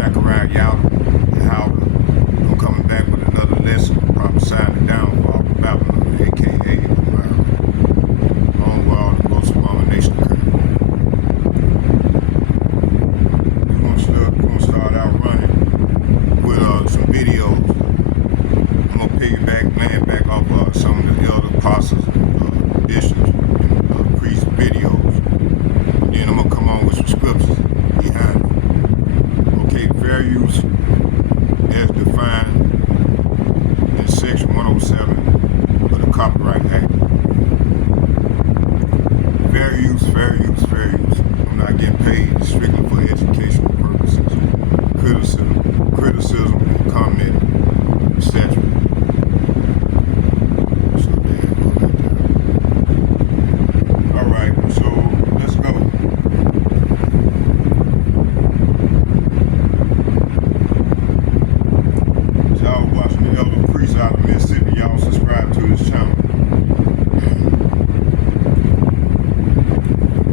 back around Yahawah. I'm coming back with another lesson, prophesying the downfall of Babylon, aka America. Long while the most abomination occurred. We're gonna start out running with some videos. I'm gonna piggyback, land back off some of the elder apostles, bishops, and priests' videos. And then I'm gonna come on with some scriptures behind it. Okay, fair use as defined in section 107 of the Copyright Act. Fair use, fair use, fair use. I'm not getting paid, it's strictly for educational purposes. Criticism and comment, etc. So there, alright, so let's go. Y'all watching the elder priest out of Mississippi, y'all subscribe to this channel.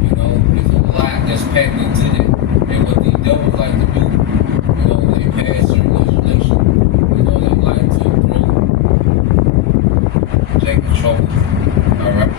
You know, there's a lot that's packed into that. And what these devils like to do, you know, when they pass certain legislation, you know, they like to throw, take control. Alright?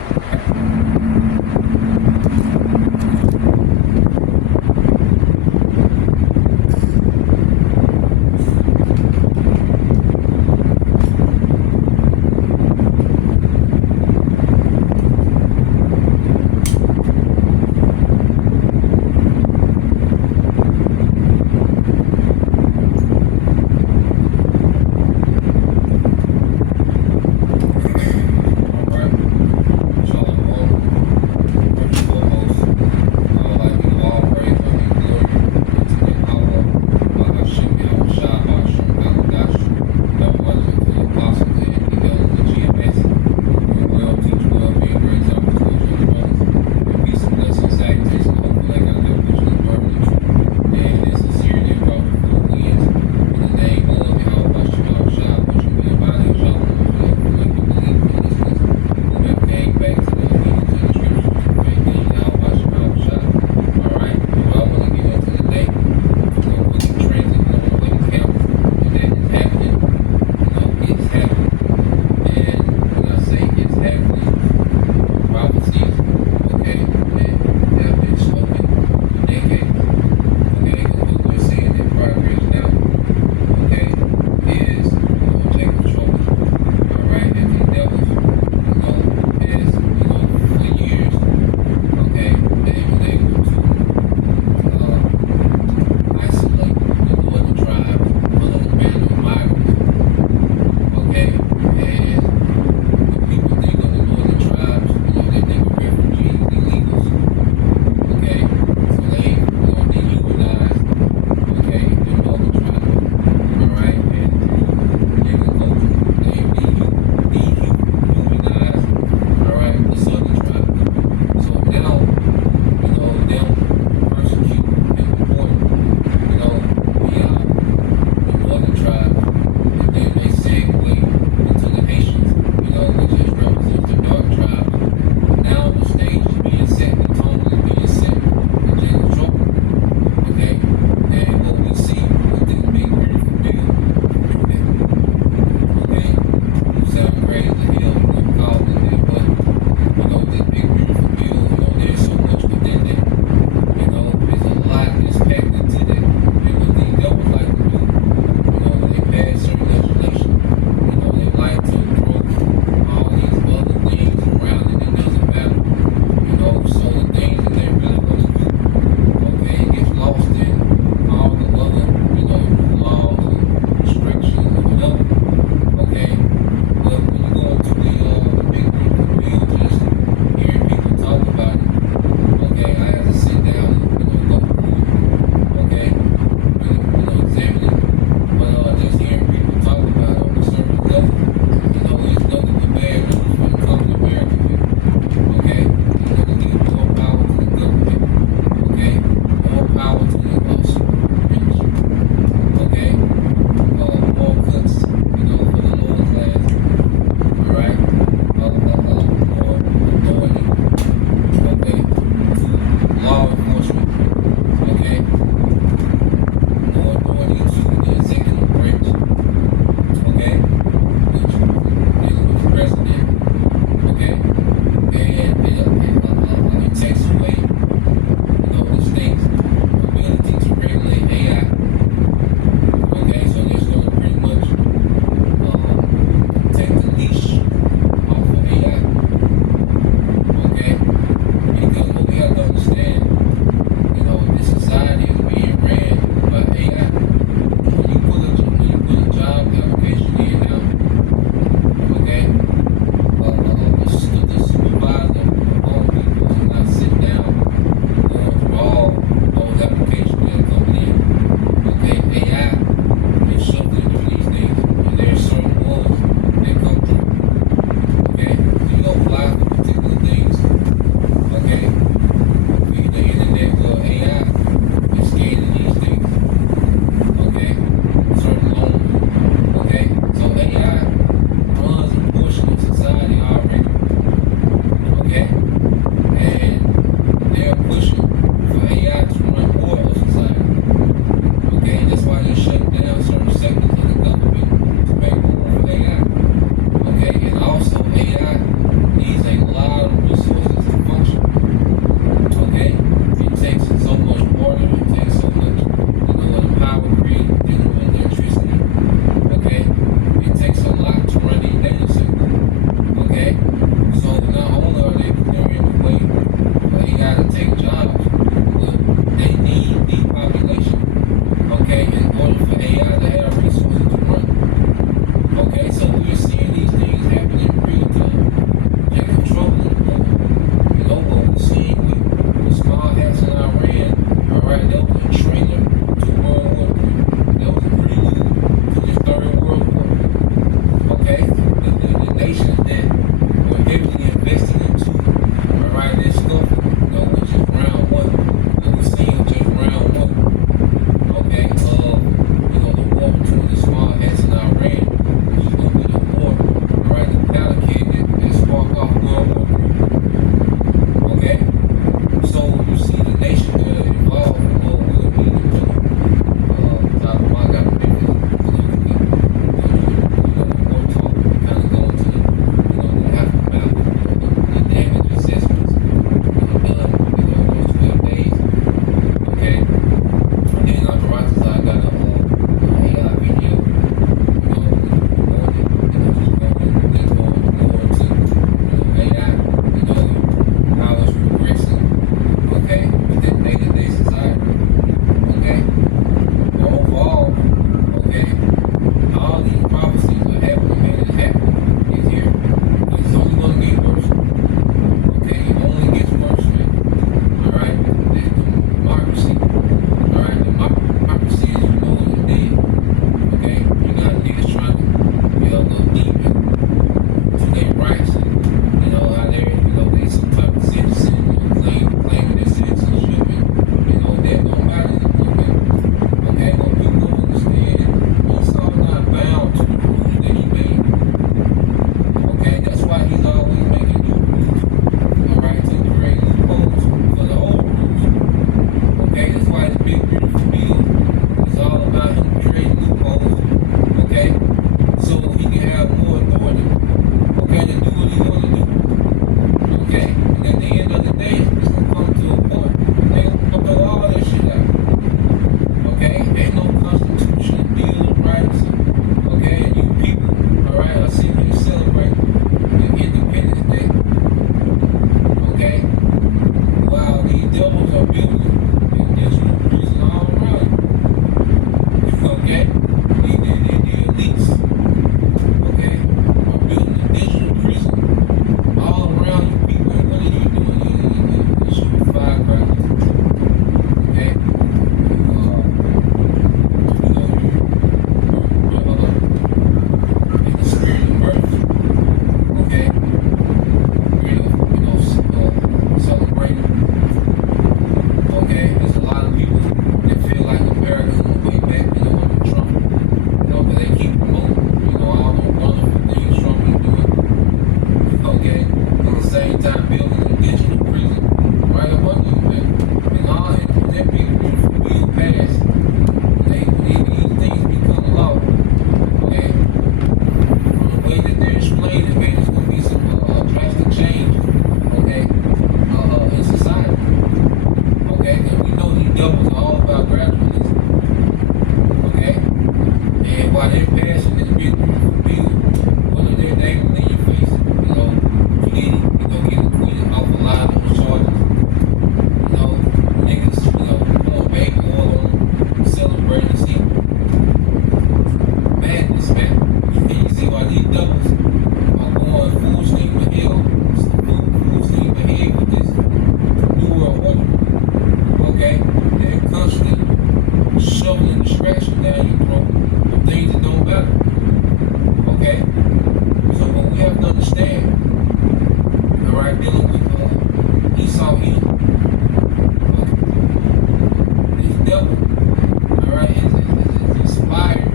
right, is inspired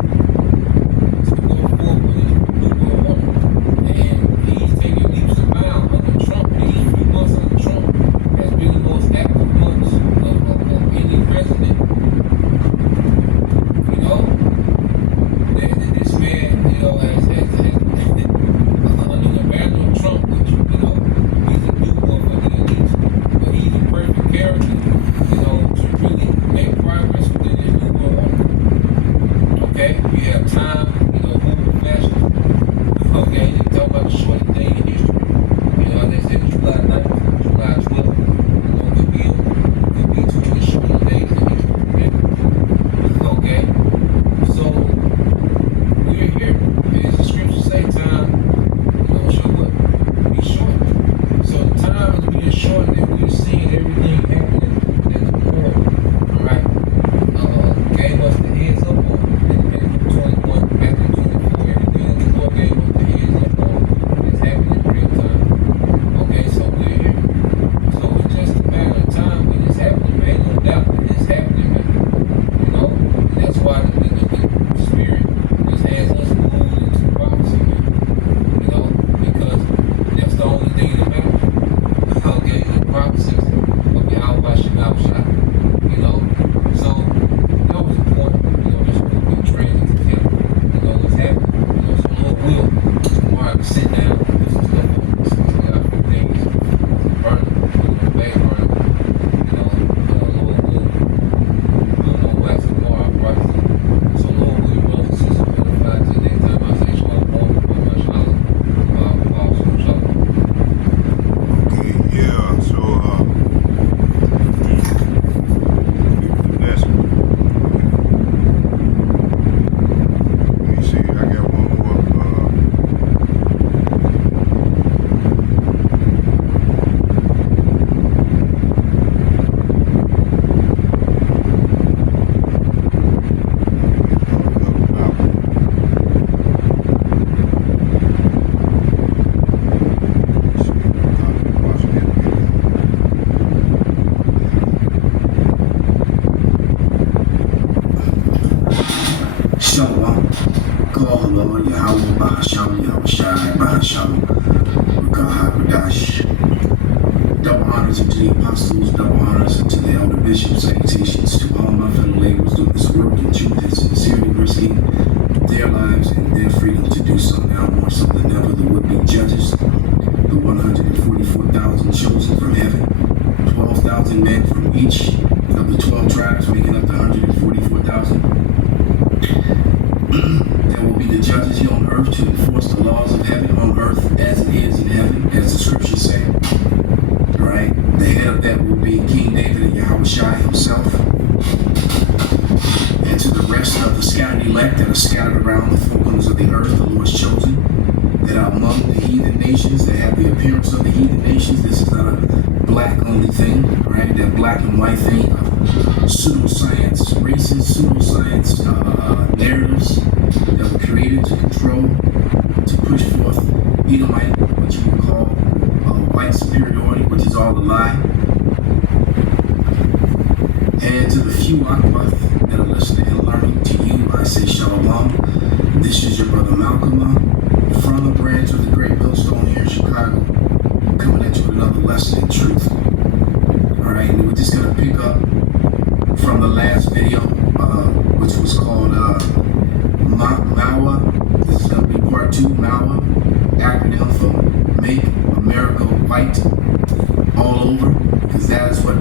to go forward with his new world order. And he's taking leaps and bounds under Trump. These few months under Trump has been the most active months of any president. You know, that this man, you know, has under the banner of Trump, which, you know, he's a new one for the elites, but he's a perfect character, you know, to really make progress within his new world order. Okay, you have time, you know, moving fashion. Okay, you talk about the short thing in history. You know, they said July 9th, July 12th, you know, could be two of the shortest days in history. Okay, so we're here. As the scriptures say, time, you know, shall what? Be short. So the time is being short that we're seeing everything happening that the Lord, right, gave us the heads up on. In 21, Matthew 24, everything that the Lord gave us the heads up on is happening in real time. Okay, so we're here. So it's just a matter of time when it's happening, man. No doubt that it's happening, man. You know, and that's why the Spirit just has us moved into prophecy, man. You know, because that's the only thing that matters. Okay, the prophecies of Yahawashi, you know. So that was important, you know, just to be transit to him. You know, what's happening. You know, so Lord will, tomorrow I can sit down and do some stuff on this. We got a few things burning, you know, back burning. You know, Lord will. We'll know wax tomorrow, prophecy. So Lord will, brothers and sisters, till next time I say shalom, Bahasham, Bahasham, shalom. Okay, yeah. So that's. Let me see. I got one more. Shalom. Call hello, Yahawah, Bahasham, Yahawashi, Bahasham, Hakodash. Double honors unto the apostles, double honors unto the elder bishops, salutations to all my fellow laborers doing this work in truth and sincerity, risking their lives and their freedom to do so now more so than ever. The would-be judges, the 144,000 chosen from heaven, 12,000 men from each of the 12 tribes, making up the 144,000. There will be the judges here on earth to enforce the laws of heaven on earth as it is in heaven, as the scriptures say. Right? The head of that will be King David and Yahawashi himself. And to the rest of the scattered elect that are scattered around the four corners of the earth, the Lord's chosen, that are among the heathen nations, that have the appearance of the heathen nations. This is not a black only thing, right? That black and white thing of pseudoscience races, pseudoscience narratives that were created to control, to push forth Edomite, what you would call white superiority, which is all a lie. And to the few Akwath that are listening and learning, to you I say shalom. This is your brother Malcolm from the branch of the Great Millstone here in Chicago, coming at you with another lesson in truth. Alright, and we're just going to pick up from the last video, which was called Yahawah. This is going to be part 2, Yahawah, acronym for Make America White All Over, because that is what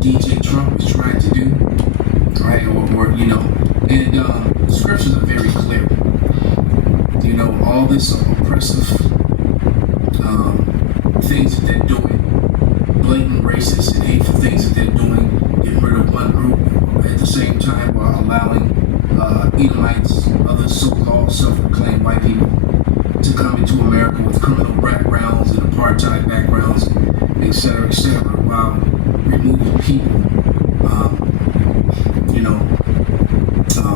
DJ Trump is trying to do, right? Or you know, and the scriptures are very clear. You know, all this oppressive things that they're doing, blatant racist and hateful things that they're doing, getting rid of one group at the same time while allowing Edomites, other so-called self-proclaimed white people, to come into America with criminal backgrounds and apartheid backgrounds, etc., while removing people, you know,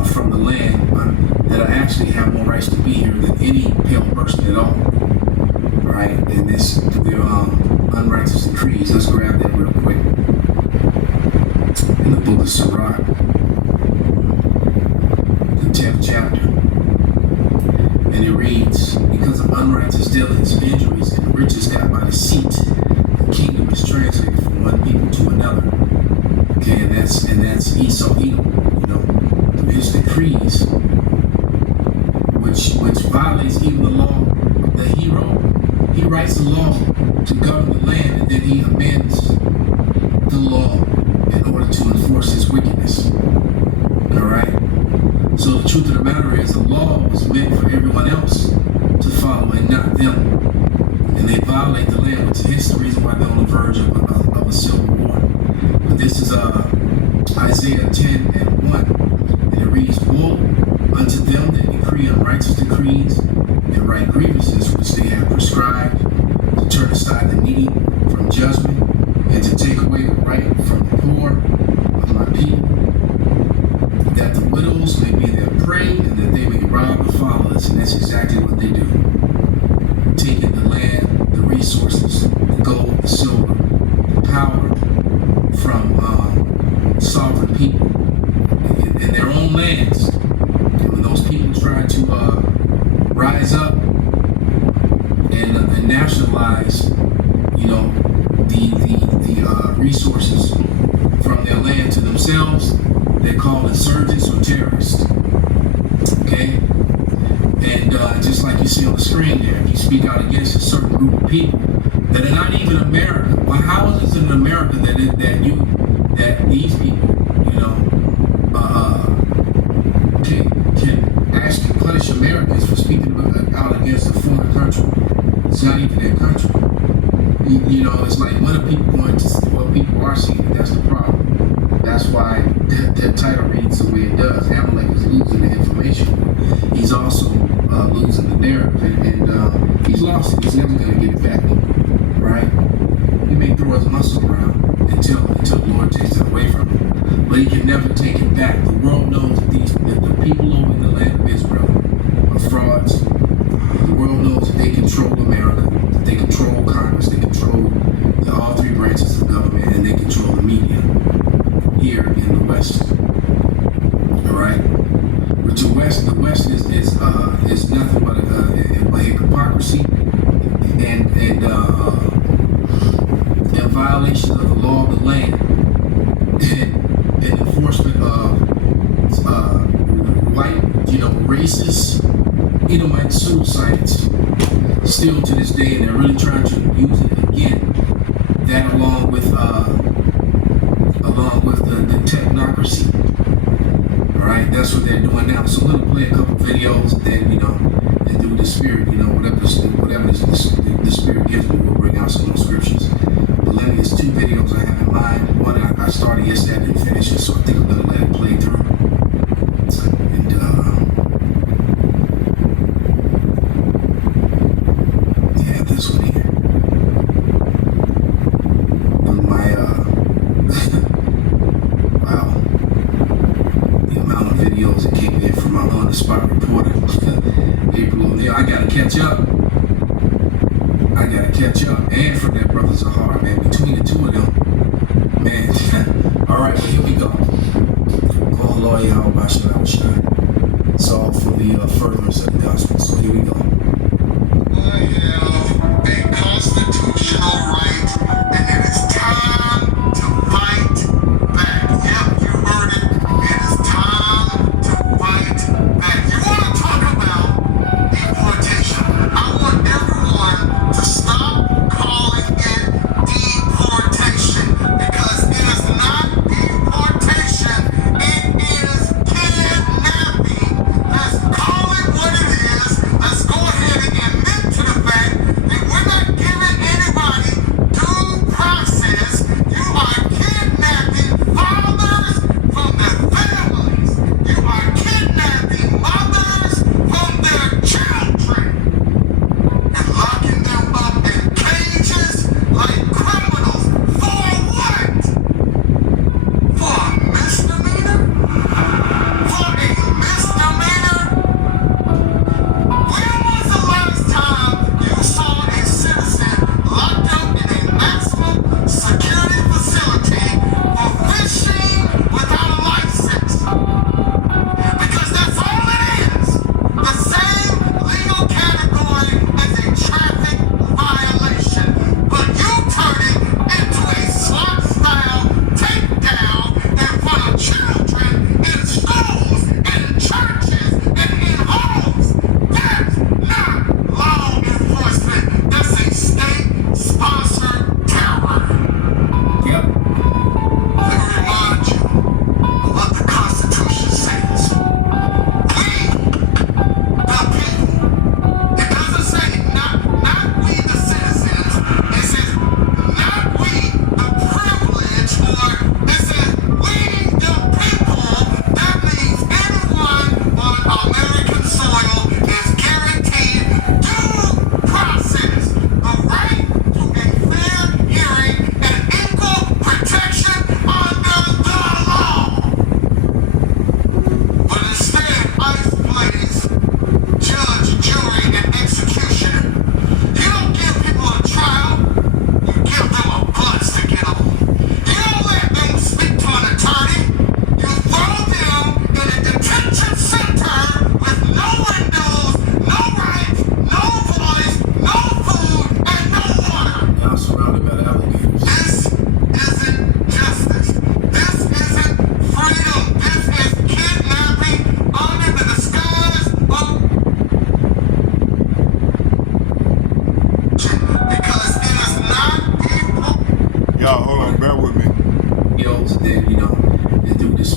from the land that actually have more rights to be here than any pale person at all, right? And this, their unrighteous decrees. Let's grab that real quick. In the book of Sirach, seat. The kingdom is translated from one people to another. Okay, and that's Esau Edom, through his decrees, which violates even the law that he wrote. He writes the law to govern the land, and then he amends the law in order to enforce his wickedness. All right. So the truth of the matter is, the law was meant for everyone else to follow and not them. And they violate the land, which is the reason why they're on the verge of a civil war. But this is Isaiah 10:1, and it reads, "Woe unto them that decree unrighteous decrees and write grievances which they have prescribed, to turn aside the needy from judgment, and to take away the right from the poor of my people, that the widows may be their prey, and that they may rob the fatherless." And that's exactly what they do. Taking the land, the resources, the gold, the silver, the power from sovereign people in their own lands. And when those people try to rise up and nationalize, the resources from their land to themselves, they're called insurgents or terrorists. Okay? And just like you see on the screen there, if you speak out against a certain group of people that are not even America, well, how is it in America that these people, can actually punish Americans for speaking out against a foreign country? It's not even their country. It's like, what are people going to see? Well, people are seeing it. That's the problem. That's why that title reads the way it does. Amalek is losing the information. He's also losing the narrative, and he's lost it. He's never going to get it back, right? He may throw his muscle around until the Lord takes it away from him, but he can never take it back. The world knows that the people over in the land of Israel are frauds. The world knows that they control America, that they control Congress, they control all three branches of government, and they control the media here in the West. All right, which the West is nothing but a hypocrisy and violation of the law of the land and enforcement of white, racist, Edomite pseudoscience still to this day, and they're really trying to use it again. That along with the technocracy. All right, that's what they're doing now. So I'm gonna play a couple videos, and then and through the Spirit, whatever the Spirit gives me, we'll bring out some more scriptures. But there's two videos I have in mind. One I started yesterday, I didn't finish it, so I think I'm gonna let it play through. And this one here. My wow, the amount of videos that came in from my on-the-spot reporter, April O'Neil. I gotta catch up, and from that brother Zahar, man. Between the two of them, man. All right, well, here we go. Call Lord Yahawashi. It's all for the furtherance of the gospel. So here we go. I have a constitutional right, and it is time to fight back. Yep, you heard it. It is time to fight back. You want to talk about deportation? I want everyone to stop calling it deportation, because it is not deportation. It is kidnapping. Let's call it what it is. Let's go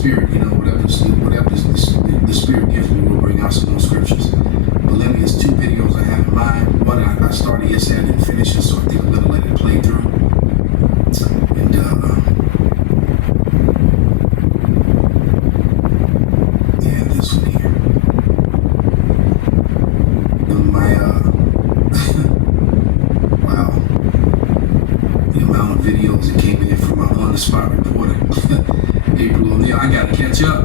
Spirit, the Spirit gives me, we'll bring out some more scriptures. But let me, there's two videos I have in mind. One I started yesterday, I didn't finish it, so I think I'm gonna let it play through. And yeah, this one here. And my wow, the amount of videos that came in from my on-the-spot reporter, April O'Neil. I gotta catch up.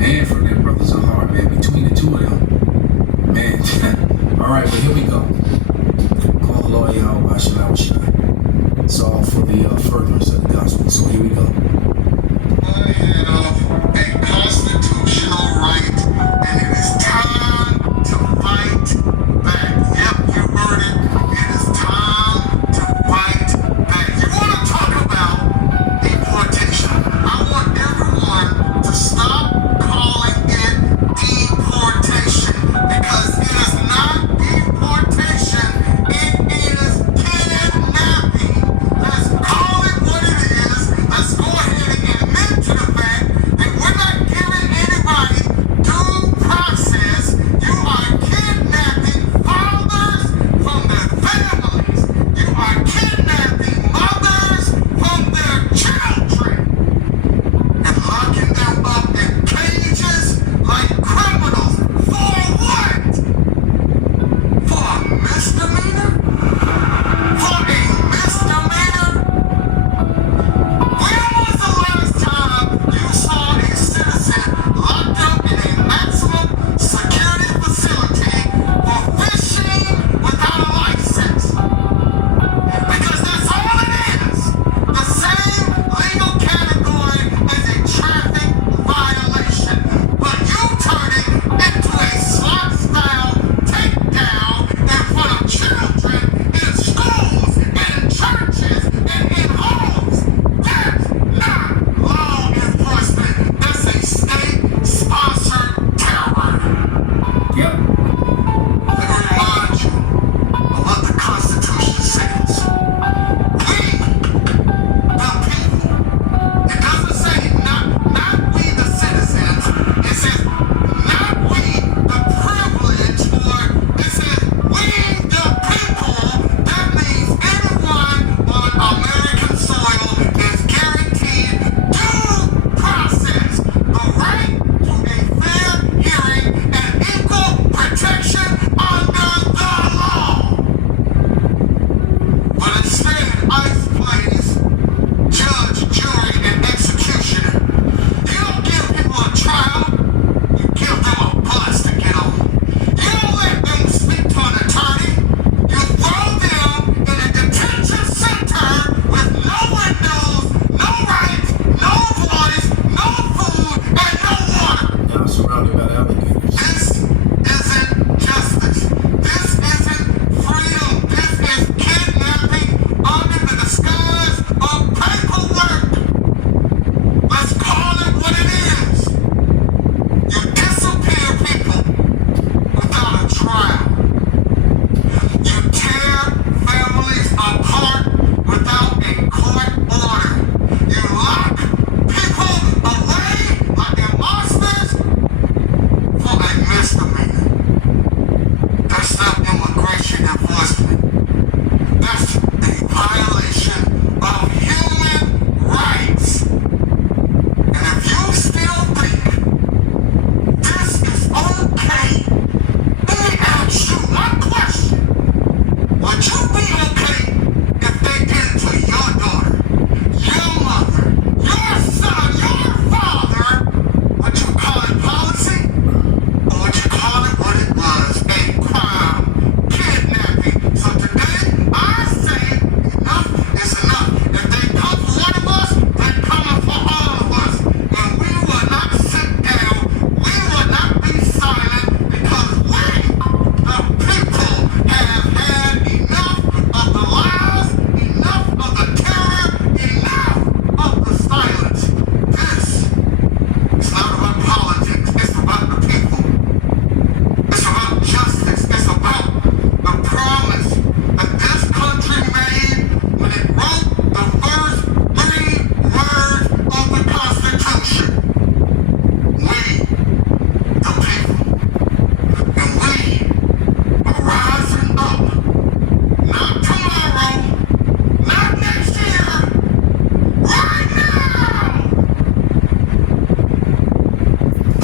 And from that brother Zahar, man, between the two of them, man. All right, well, here we go. Call the Lord Yahawashi. It's all for the furtherance of the gospel. So here we go. I have a constitutional right, and it is time to fight back. Yep, you heard it. It is time to fight back. You want to talk about deportation? I want everyone to stop calling it deportation, because it is not deportation. It is kidnapping. Let's call it what it is. Let's go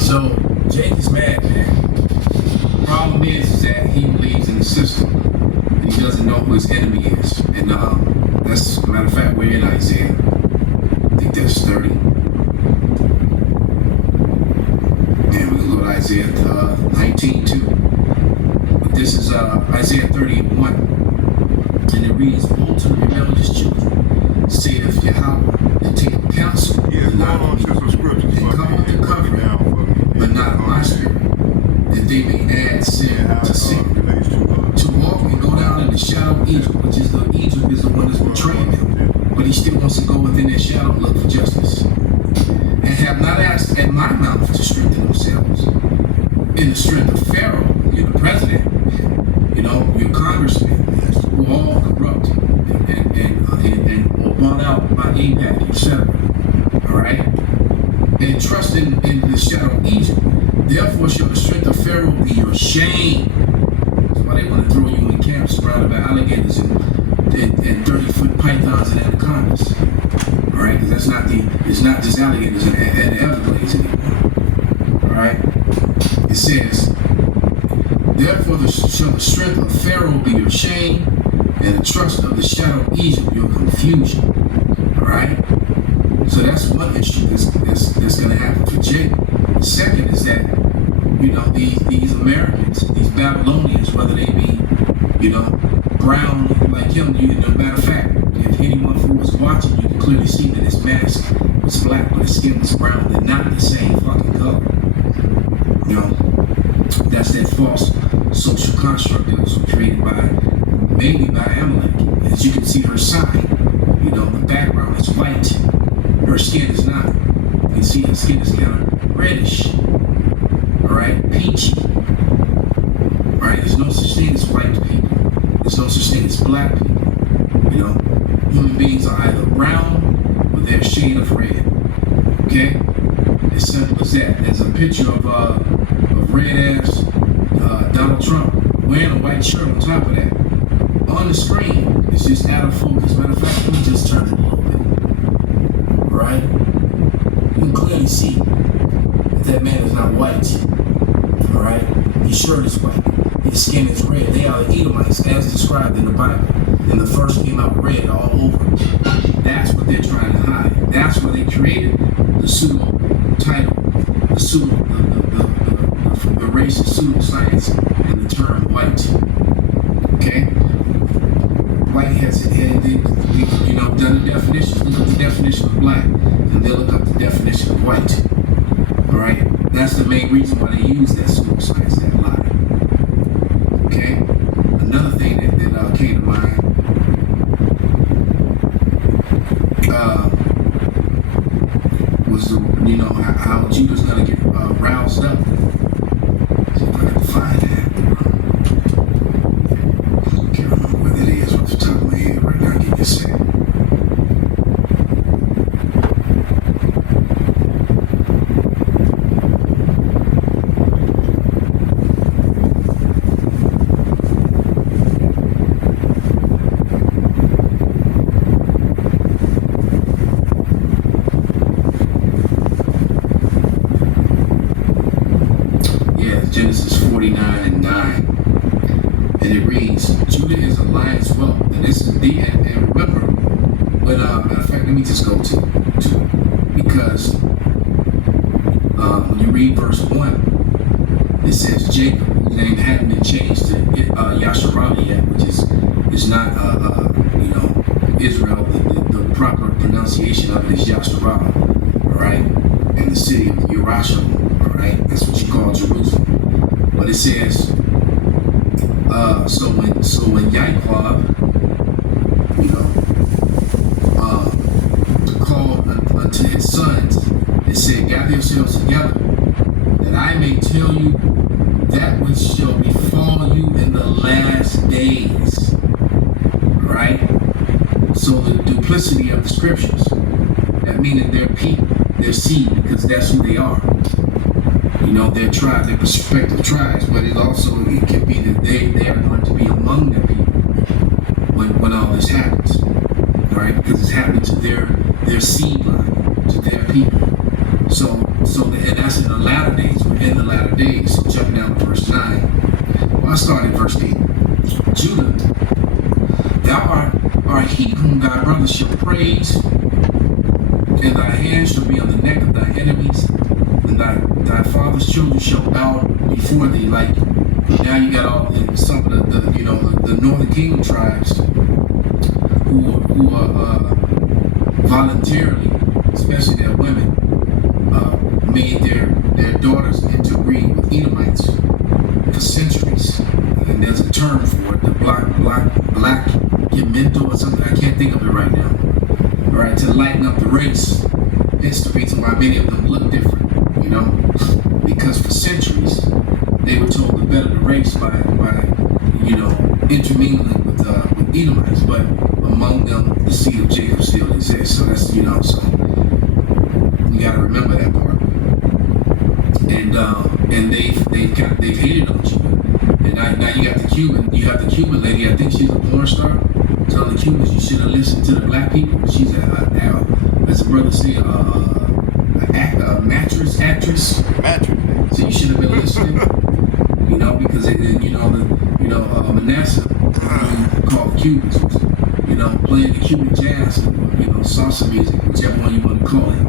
So Jake is mad, man. Problem is that he believes in the system. And he doesn't know who his enemy is. And that's, matter of fact, we're in Isaiah. I think that's 30. And we can go to Isaiah 19 too. But this is Isaiah 31. And it reads, "Woe to the rebellious children, saith Yahawah, that take counsel, Yeah, and go not on to some scriptures. and come with the covering, but not of my spirit, that they may add sin to sin. To walk and go down in the shadow of Egypt," which is Egypt is the one that's betraying him. But he still wants to go within that shadow and look for justice. "And have not asked at my mouth to strengthen themselves. In the strength of Pharaoh, you're the president, your congressman, who are all corrupt and bought out by AIPAC, etc. All right? And trust in the shadow of Egypt. Therefore shall the strength of Pharaoh be your shame." That's why they want to throw you in camps surrounded by alligators and 30-foot pythons and anacondas. All right? Because it's not just alligators and Everglades anymore. All right? It says, "Therefore shall the strength of Pharaoh be your shame, and the trust of the shadow of Egypt your confusion." All right? So that's one issue that's going to happen for Jake. The second is that, these Americans, these Babylonians, whether they be, brown like him, no matter of fact, if anyone who was watching, you can clearly see that his mask was black, but his skin was brown. They're not the same fucking color. That's that false social construct that was created maybe by Amalek. As you can see her sign, the background is white. Her skin is not. You can see her skin is kind of reddish. All right, peachy. All right, there's no such thing as white people. There's no such thing as black people. Human beings are either brown or they're a shade of red. Okay, as simple as that. There's a picture of red ass Donald Trump wearing a white shirt on top of that. On the screen, it's just out of focus. Matter of fact, let me just turn it a little bit. Right? You can clearly see that man is not white. All right? His shirt is white. His skin is red. They are the Edomites, as described in the Bible. And the first came out red all over. That's what they're trying to hide. That's why they created the pseudo title, the racist pseudoscience, and the term white. Okay? White has done the definitions. Look up the definition of black, and they'll look up the definition of white. All right? That's the main reason why they use that pseudoscience, that lie. Okay? Another thing that came to mind was how Judah's gonna get roused up. See if I can find that. I can't remember where that is off the top of my head right now. Give me a second. Genesis 49 and 9. And it reads, "Judah is a lion's whelp." And this is and remember, when matter of fact, let me just go to it. Because when you read verse 1, it says Jacob, whose name hadn't been changed to Yahawah yet, which is not Israel. The proper pronunciation of it is Yahawah, all right? And the city of Bahasham, all right? That's what you call Jerusalem. But it says, so when Yahawah, called unto his sons, it said, "Gather yourselves together, that I may tell you that which shall befall you in the last days." Right? So the duplicity of the scriptures, that meaning their people, their seed, because that's who they are. Their tribe, their prospective tribes, but it can be that they are going to be among the people when all this happens, right? Because it's happening to their seed line, to their people. So and that's in the latter days. days. So jump down to verse 9. Well, I started verse 8. Judah, thou art he whom thy brothers shall praise, and thy hand shall be on the neck of thy enemies, and thy father's children shall bow before thee. Like now you got all some of the northern kingdom tribes who are voluntarily, especially their women, made their daughters interbreed with Edomites for centuries. And there's a term for it, the black Yemento or something. I can't think of it right now. All right, to lighten up the race. It's the reason why many of them look different, because for centuries they were told to better the race by intermingling with Edomites, but among them the seed of Jacob still exists. So that's so we got to remember that part. And they've hated on Judah. And now you got the Cuban lady. I think she's a porn star. Telling the Cubans you should have listened to the black people. She's as a brother say, a mattress actress. So you should have been listening. Because Manasseh called the Cubans was, playing the Cuban jazz, salsa music, whichever one you want to call it.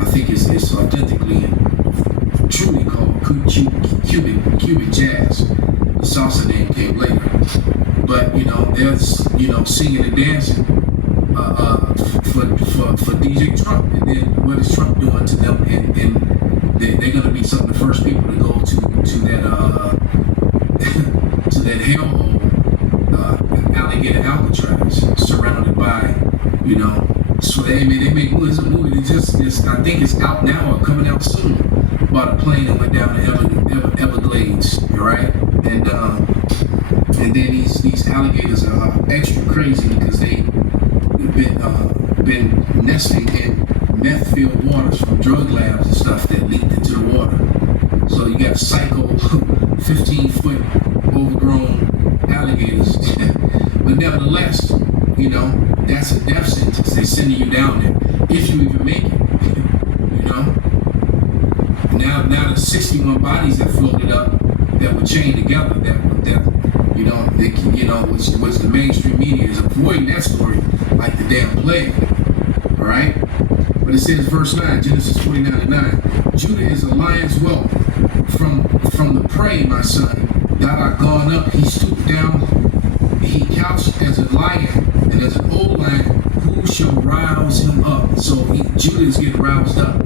I think it's authentically and truly called Cuban jazz. The salsa name came later. But they're singing and dancing for DJ Trump, and then what is Trump doing to them? And they're going to be some of the first people to go to that to that hellhole, alligator Alcatraz, surrounded by So they make movies. I think it's out now or coming out soon. About a plane that went down to Everglades, right? And then these alligators are extra crazy because they've been nesting in meth-filled waters from drug labs and stuff that leaked into the water. So you got psycho 15-foot overgrown alligators. But nevertheless, that's a death sentence. They're sending you down there if you even make it. Now there's 61 bodies that floated up that were chained together which the mainstream media is avoiding that story like the damn plague. All right? But it says, verse 9, Genesis 49:9, Judah is a lion's whelp. From the prey, my son, thou art gone up. He stooped down. He couched as a lion, and as an old lion, who shall rouse him up? So Judah is getting roused up.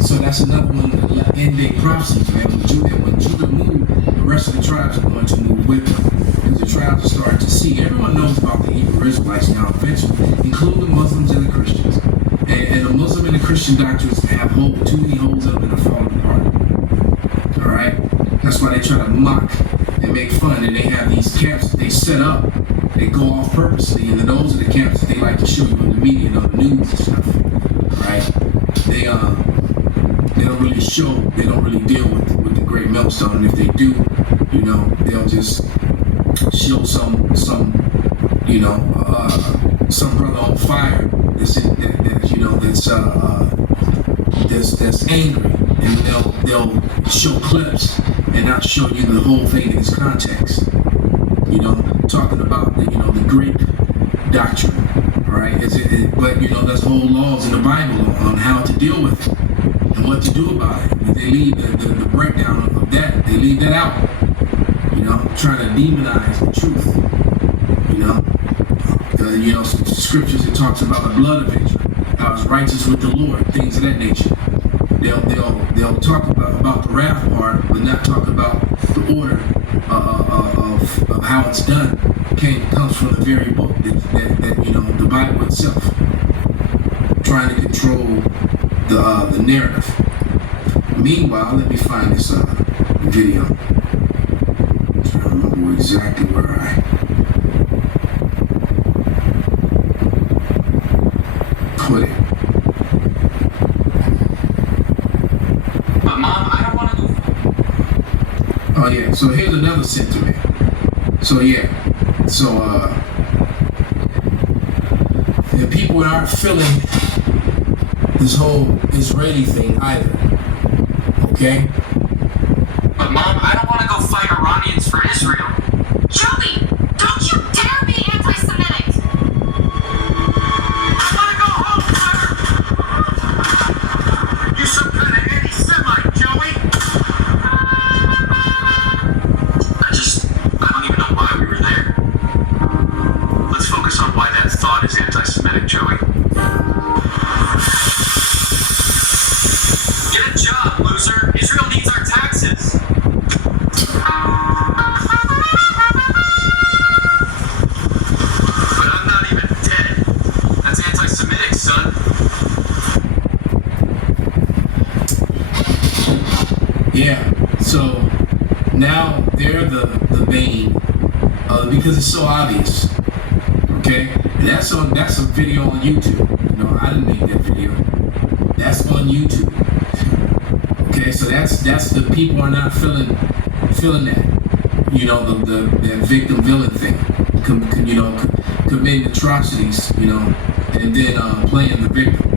So that's another one of the end-day prophecies, man. When Judah moved, the rest of the tribes are going to move with him. Because the tribes are starting to see. Everyone knows about the Hebrew Israelites now, eventually, including the Muslims and the Christians. And the Muslim and the Christian doctrines have too many holes up and are falling apart. All right? That's why they try to mock and make fun. And they have these camps that they set up. They go off purposely. And then those are the camps that they like to show you in the media and on the news and stuff. All right? They don't really show. They don't really deal with the Great Millstone. And if they do, they'll just show some brother on fire that's angry, and they'll show clips and not show you the whole thing in its context. Talking about the grape doctrine, right? But there's whole laws in the Bible on how to deal with it and what to do about it. But they leave the breakdown of that. They leave that out. Trying to demonize the truth. Scriptures it talks about the blood avenger, how it's righteous with the Lord, things of that nature. They'll talk about the wrath part, but not talk about the order of how it's done. Comes from the very book that the Bible itself, trying to control the narrative. Meanwhile, let me find this video. I'm trying to remember exactly where I put it. But Mom, I don't want to do. Oh yeah, so here's another sentiment. So the people aren't feeling this whole Israeli thing either. Okay? But Mom, I don't want to go fight Iranians for Israel. Joey, don't you dare be anti-Semitic! I want to go home, brother. You some kind of anti-Semite, Joey. I don't even know why we were there. Let's focus on why that thought is anti-Semitic, Joey. Get a job, loser. Israel needs our taxes. But I'm not even dead. That's anti-Semitic, son. Yeah, so now they're the bane, because it's so obvious. Okay, and that's a video on YouTube. You know, I didn't make that video. That's on YouTube. Okay, so that's the people are not feeling that. You know, the victim villain thing. Committing atrocities. You know, and then playing the victim.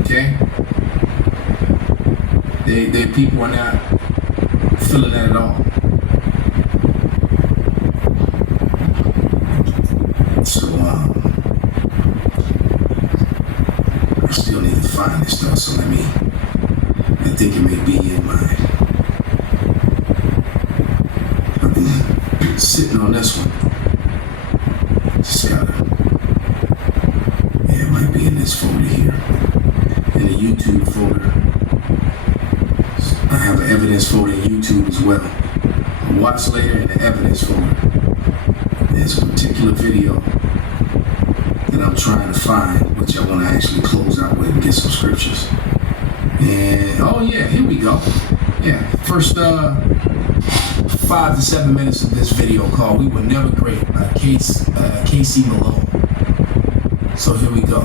Okay. They people are not feeling that at all. So I still need to find this stuff. So I think it may be in my. I've been sitting on this one. Just gotta. Yeah, it might be in this folder here, in the YouTube folder. I have an evidence folder in YouTube as well. A watch later in the evidence folder. There's a particular video that I'm trying to find, which I want to actually close out with and get some scriptures. And oh yeah, here we go. Yeah, first 5 to 7 minutes of this video called "We Were Never Great" by Casey Malone. So here we go.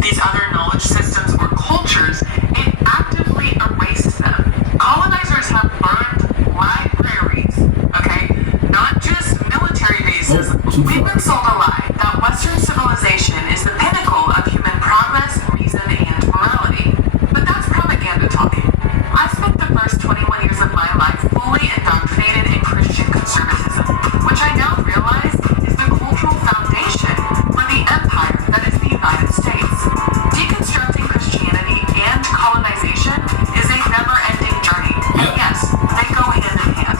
These other knowledge systems or cultures, it actively erased them. Colonizers have burned libraries, okay? Not just military bases. We've been sold a lie that Western civilization is the pinnacle of human progress, reason, and morality. But that's propaganda talking. I spent the first 21 years of my life fully indoctrinated in Christian conservatism, which I now realize is the cultural foundation for the empire that is the United States. Deconstructing Christianity and colonization is a never-ending journey. And yes, they go hand in hand.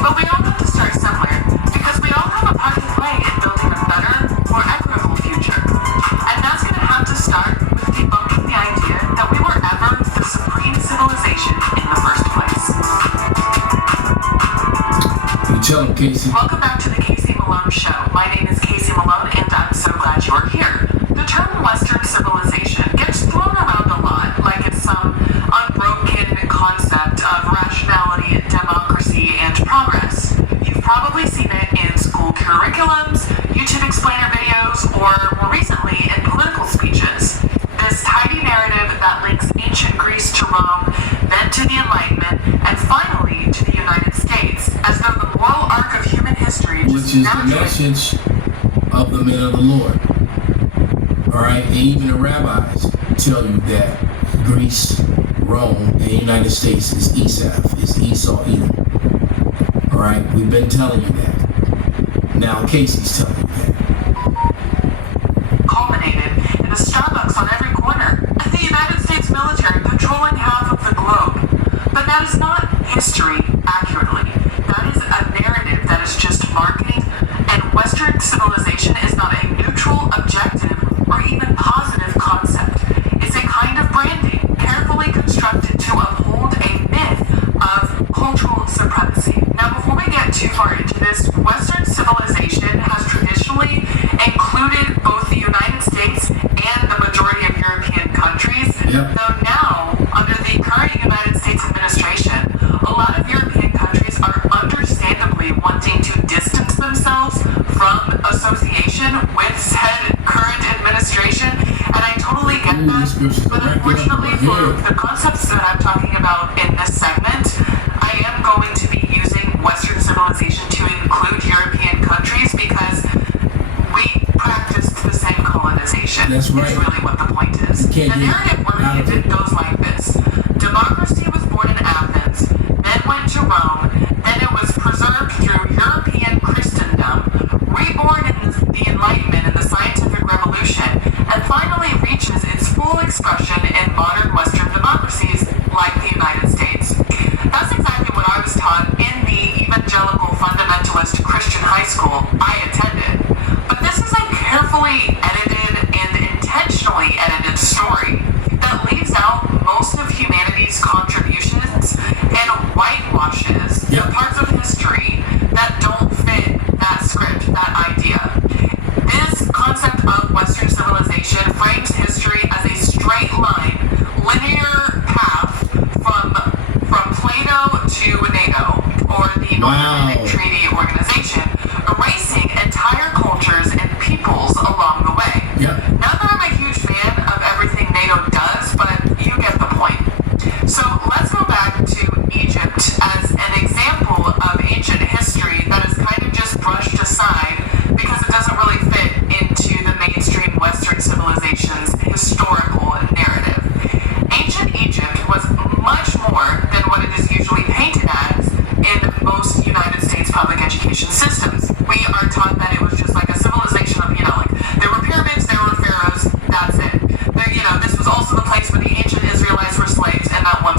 But we all have to start somewhere, because we all have a part to play in building a better, more equitable future. And that's going to have to start with debunking the idea that we were ever the supreme civilization in the first place. You tell them, Casey. Welcome back to the Casey Malone Show. My name is Casey Malone, and I'm so glad you're here. The term Western civilization gets thrown around a lot, like it's some unbroken concept of rationality, democracy, and progress. You've probably seen it in school curriculums, YouTube explainer videos, or more recently in political speeches. This tidy narrative that links ancient Greece to Rome, then to the Enlightenment, and finally to the United States, as though the moral arc of human history Which is the message of the men of the Lord. Alright, and even the rabbis tell you that Greece, Rome, and the United States is Esau, Edom. Alright, we've been telling you that. Now Casey's telling you that. culminated in a Starbucks on every corner, and the United States military patrolling half of the globe. But that is not history accurately. That is a narrative that is just marketing, and Western civilization is not a neutral, objective, or even positive concept. It's a kind of branding, carefully constructed to uphold a myth of cultural supremacy. Now, before we get too far into this, Western civilization has traditionally included both the United States and the majority of European countries. Yep. Though now, under the current United States administration, a lot of European countries are understandably wanting to distance themselves from association with said current administration, and I totally get that. But unfortunately, for the concepts that I'm talking about in this segment, I am going to be using Western civilization to include European countries because we practiced the same colonization. That's right. Is really what the point is. The narrative we're given goes like this. Democracy was born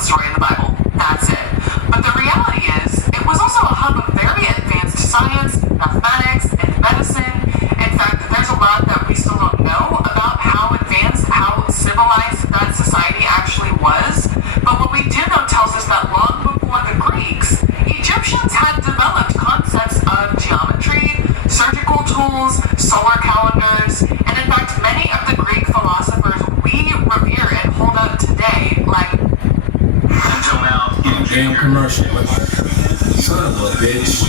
one story in the Bible. That's it. But the reality is, it was also a hub of very advanced science, mathematics, and medicine. In fact, there's a lot that we still don't know about how advanced, how civilized that society actually was. But what we do know tells us that long before the Greeks, Egyptians had developed concepts of geometry, surgical tools, solar calendars, and in fact, many of the Greek philosophers we revere and hold up today, like Until now, Damn commercial. Son of a bitch.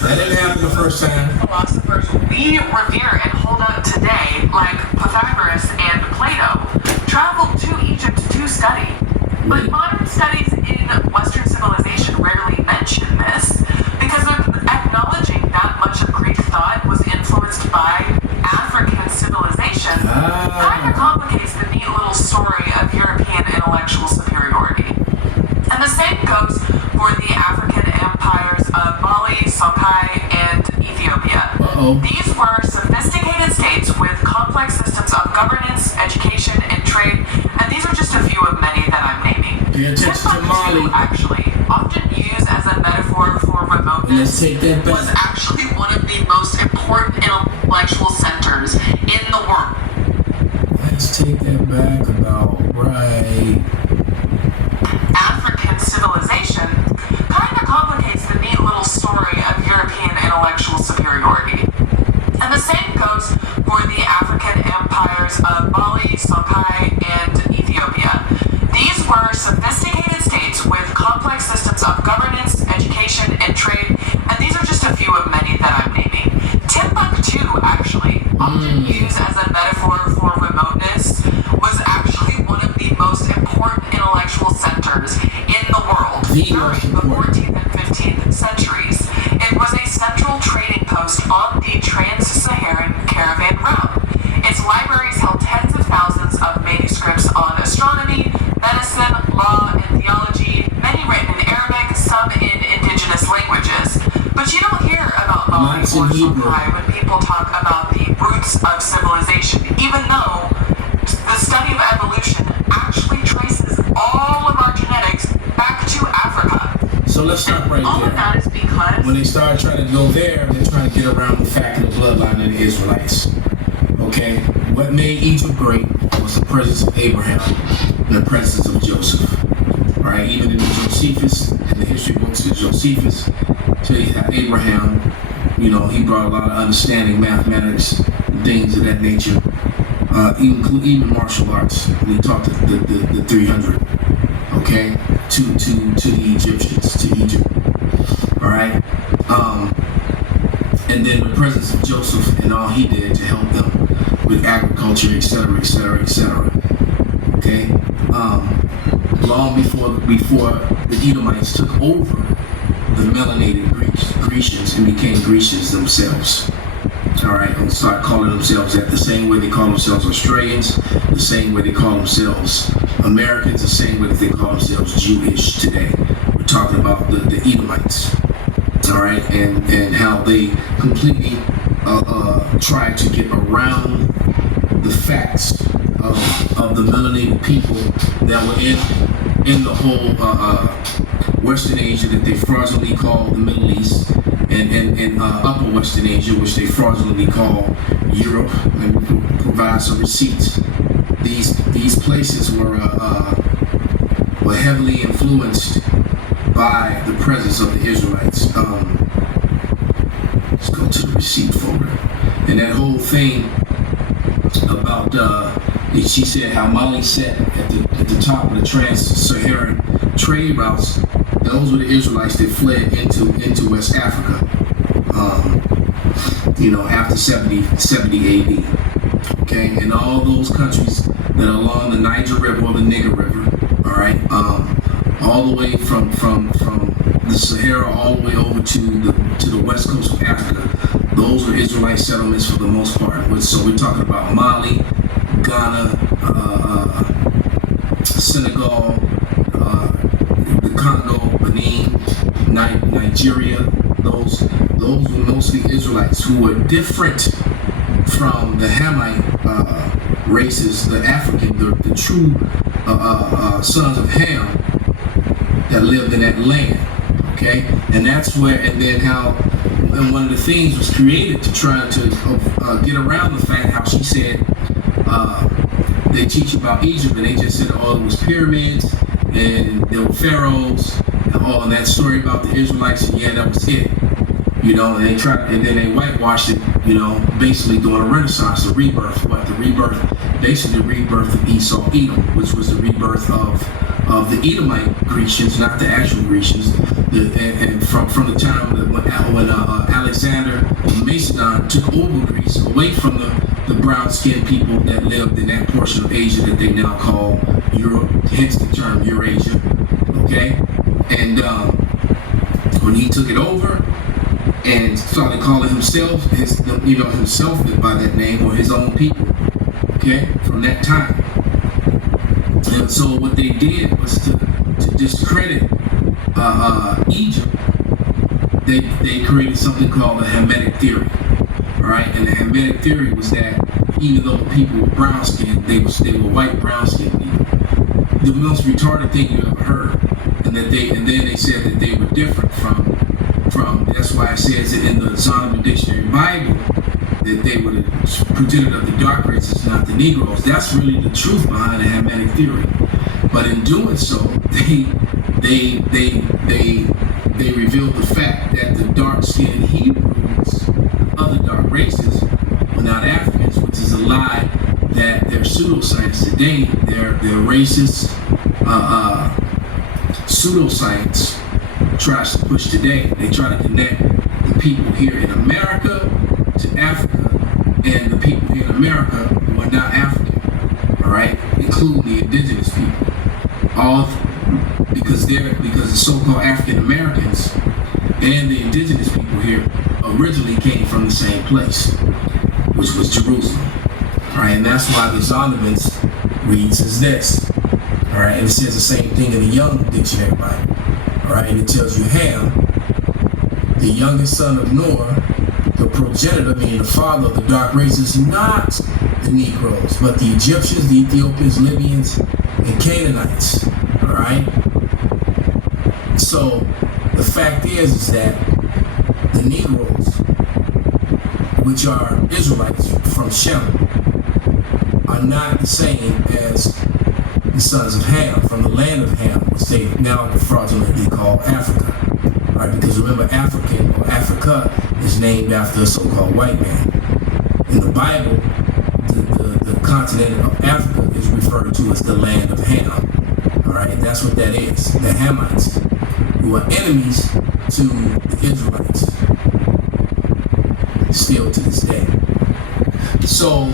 That didn't happen the first time. philosophers we revere and hold up today, like Pythagoras and Plato, traveled to Egypt to study. But modern studies in Western civilization rarely mention this because of acknowledging that much of Greek thought was influenced by African civilization kind of complicates the neat little story of European intellectual superiority. And the same goes for the African empires of Mali, Songhai, and Ethiopia. These were sophisticated states with complex systems of governance, education, and trade, and these are just a few of many that I'm naming. Pay attention to Mali. Actually, often used as a metaphor for remoteness, Let's take that back. was actually one of the most important intellectual centers in the world. Let's take that back about right. African civilization kind of complicates the neat little story of European intellectual superiority. And the same goes for the African empires of Mali, Songhai, and Ethiopia. These were sophisticated states with complex systems of governance, education, and trade, and these are just a few of many that I'm naming. Timbuktu, actually, often used as a metaphor for remoteness, was actually one of the most important intellectual centers in the world during the 14th and 15th centuries. It was a central trading post on the Trans-Saharan caravan route. Its libraries held tens of thousands of manuscripts on astronomy, medicine, law, and theology, many written in Arabic, some in indigenous languages. But you don't hear about Mali or Songhai when people talk about the roots of civilization, even though the study of evolution actually traces all of our genetics back to Africa. So let's stop right All of there. that is because When they started trying to go there, they're trying to get around the fact of the bloodline of the Israelites. Okay? What made Egypt great was the presence of Abraham and the presence of Joseph. Right? Even in the Josephus, in the history books of Josephus, tell you how Abraham, he brought a lot of understanding, mathematics, things of that nature. Even martial arts. And he taught the 300, okay, to the Egyptians, to Egypt. All right. And then the presence of Joseph and all he did to help them with agriculture, etc., etc., etc. Okay. Long before the Edomites took over the melanated Grecians and became Grecians themselves. All right, and start calling themselves that the same way they call themselves Australians, the same way they call themselves Americans, the same way that they call themselves Jewish today. We're talking about the Edomites, all right, and how they completely tried to get around the facts of the melanated people that were in the whole Western Asia that they fraudulently call the Middle East, and Upper Western Asia, which they fraudulently call Europe, and provide some receipts. These places were heavily influenced by the presence of the Israelites. Let's go to the receipt folder, and that whole thing about she said how Mali sat at the top of the Trans-Saharan trade routes. Those were the Israelites that fled into West Africa, after 70 AD. Okay, and all those countries that are along the Niger River or the Niger River, all right, all the way from the Sahara all the way over to the west coast of Africa. Those were Israelite settlements for the most part. So we're talking about Mali, Ghana, Senegal, the Congo, Benin, Nigeria. Those were mostly Israelites who were different from the Hamite races, the African, the true sons of Ham, that lived in that land. Okay, and that's where, and then how, and one of the things was created to try to get around the fact how she said they teach about Egypt, and they just said, oh, it was pyramids and there were pharaohs and all, and that story about the Israelites, and yeah, that was it. You know, and they tried, and then they whitewashed it, you know, basically doing a renaissance, a rebirth. What the rebirth, basically the rebirth of Esau, Edom, which was the rebirth of the Edomite Grecians, not the actual Grecians. And from the time that when Alexander Macedon took over Greece, away from the brown-skinned people that lived in that portion of Asia that they now call Europe, hence the term Eurasia. Okay, and when he took it over and started calling himself himself by that name, or his own people, okay, from that time. And so what they did was to discredit Egypt. They created something called the Hamitic theory, all right? And the Hamitic theory was that even though the people were brown skinned, they were white brown skinned people. The most retarded thing you ever heard, and then they said that they were different from. That's why it says that in the Zondervan Dictionary Bible that they were the progenitor of the dark races, not the Negroes. That's really the truth behind the Hamitic theory. But in doing so, they revealed the fact that the dark-skinned Hebrews, other dark races, were not Africans, which is a lie that their pseudoscience today, their racist pseudoscience tries to push today. They try to connect the people here in America to Africa, and the people here in America who are not African, all right, including the indigenous people, all because the so-called African Americans and the indigenous people here originally came from the same place, which was Jerusalem, all right, and that's why the Zondervan's reads as this, all right, and it says the same thing in the Young Dictionary Bible. All right, and it tells you Ham, the youngest son of Noah, the progenitor, meaning the father of the dark races, not the Negroes, but the Egyptians, the Ethiopians, Libyans, and Canaanites. All right. So the fact is that the Negroes, which are Israelites from Shem, are not the same as the sons of Ham, from the land of Ham, which they now fraudulently call Africa. All right, because remember, African or Africa is named after a so-called white man. In the Bible, the continent of Africa is referred to as the land of Ham. All right, and that's what that is. The Hamites, who are enemies to the Israelites, still to this day. So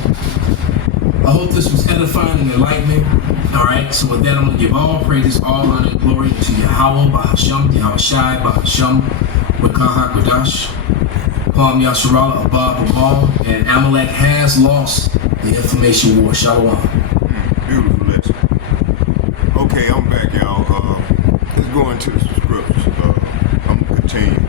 I hope this was edifying and enlightening. All right, so with that, I'm going to give all praises, all honor, and glory to Yahawah, Bahasham, Yahawashi, Bahasham, Wakaha, Kodash, Palm Yasharala, Abab, and Amalek has lost the information war. Shalom. Beautiful lesson. Okay, I'm back, y'all. Let's go into the scriptures. I'm going to continue.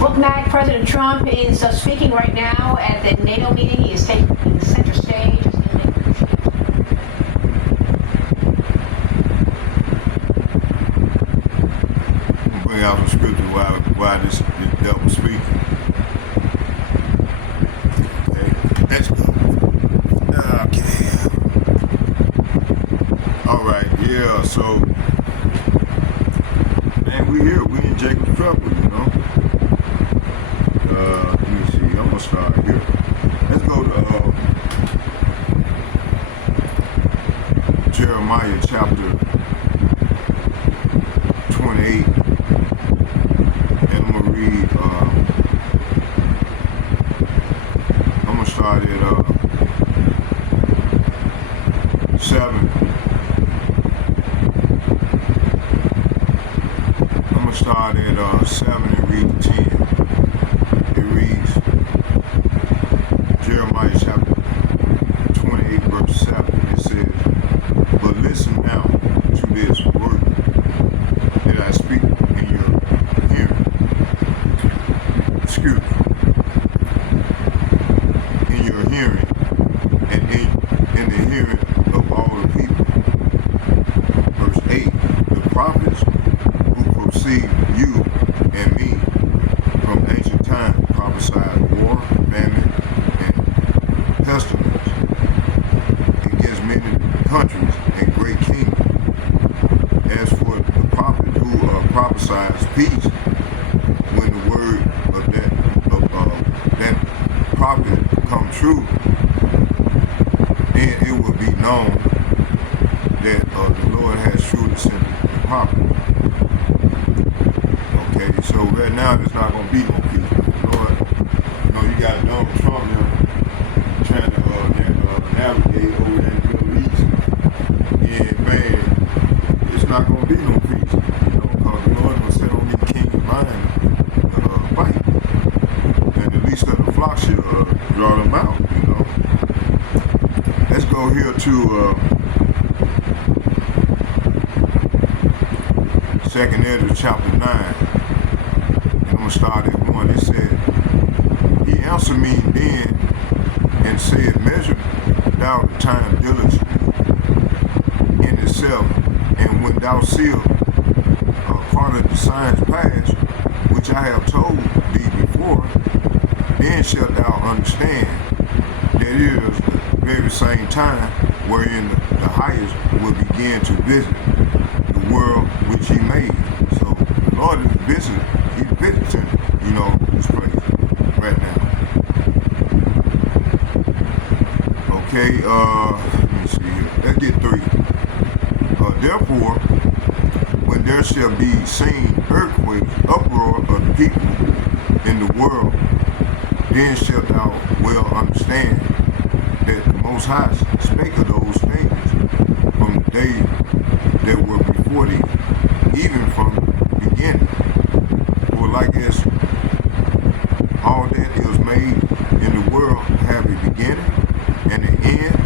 Welcome back. President Trump is speaking right now at the NATO meeting. He is taking the center stage. I'm going to bring out some scriptures while this devil speaking. Okay, let's go. Okay. All right, yeah, so, man, we here. We in Jacob's trouble, you know. Let me see. I'm gonna start here. Let's go to Jeremiah chapter 28, and I'm gonna read. I'm gonna start at 7. I'm gonna start at 7 and read to 10. It reads, Jeremiah chapter 28, verse 7. It says, but listen now to this word that I speak in your hearing. Excuse me. In your hearing, and in the hearing of all countries and great kingdoms. As for the prophet who prophesies peace, when the word of that prophet come true, then it will be known that the Lord has truly sent the prophet. Okay, so right now there's not going to be no peace. Lord, you got Donald Trump now trying to navigate over that Middle East, and man, it's not going to be no peace. Because the Lord will set on these kings' mind to fight, and at least let the flock should draw them out. Let's go here to 2nd Ezra chapter 9. I'm going to start at 1. It said, He answered me then and said, Measure thou the time diligently in itself, and when thou seest part of the signs past, which I have told thee before, then shalt thou understand that it is the very same time wherein the highest will begin to visit the world which he made. So the Lord is visiting. He's visiting, this place right now. Okay, let me see here. Let's get 3. Therefore, when there shall be seen earthquakes, uproar of the people in the world, then shalt thou well understand that the Most High spake of those things from the day that were before thee, even from the beginning. For like as all that is made in the world have a beginning and an end,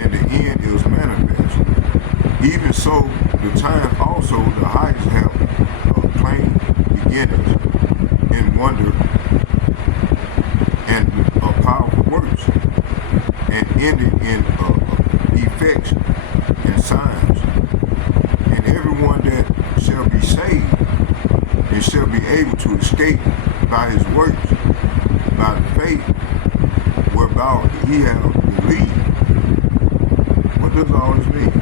and the end is manifest. Even so, the time also the highest have plain beginnings in wonder and powerful works, and ending in effects and signs. And everyone that shall be saved and shall be able to escape by his works, by the faith whereby he hath believed. What does all this mean?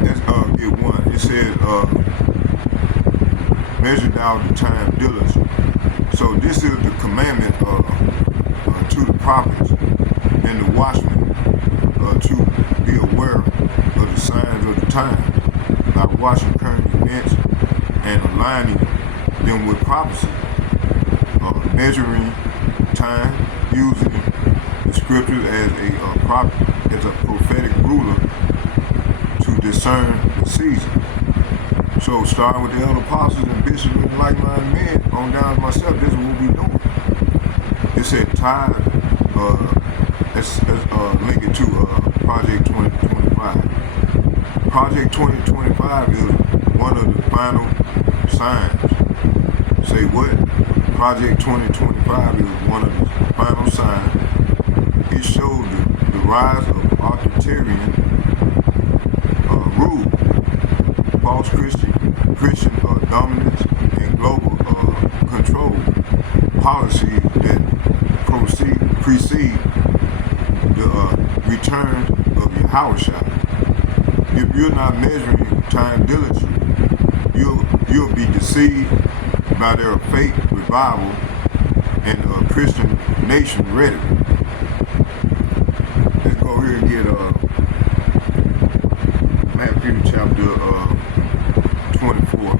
Let's get 1. It says, measure thou the time diligently. So this is the commandment to the prophets and the watchmen to be aware of the signs of the time by watching current events and aligning them with prophecy, measuring time, using the scriptures as a prophetic ruler to discern the season. So starting with the elder apostles and bishops and like-minded men on down to myself, this is what we doing. It said tithe, let's link it to Project 2025. Project 2025 is one of the final signs. Say what? Project 2025 is one of the final signs. It shows the rise of authoritarian rule, false Christian dominance, and global control policies that precede the return of Yahawashi. If you're not measuring time diligently, you'll be deceived by their fake revival and Christian nation rhetoric. Let's go here and get Matthew chapter 24.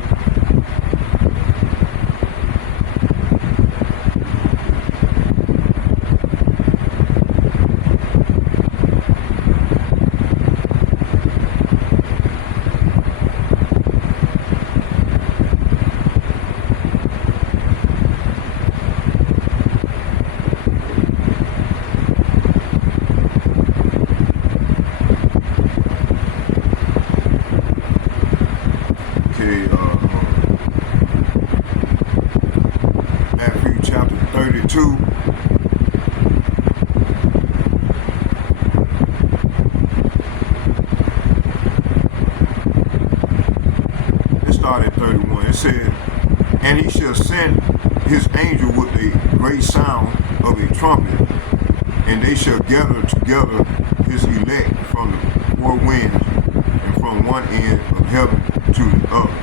Matthew chapter 32. It started at 31. It said, and he shall send his angel with a great sound of a trumpet, and they shall gather together his elect from the four winds and from one end of heaven to the other.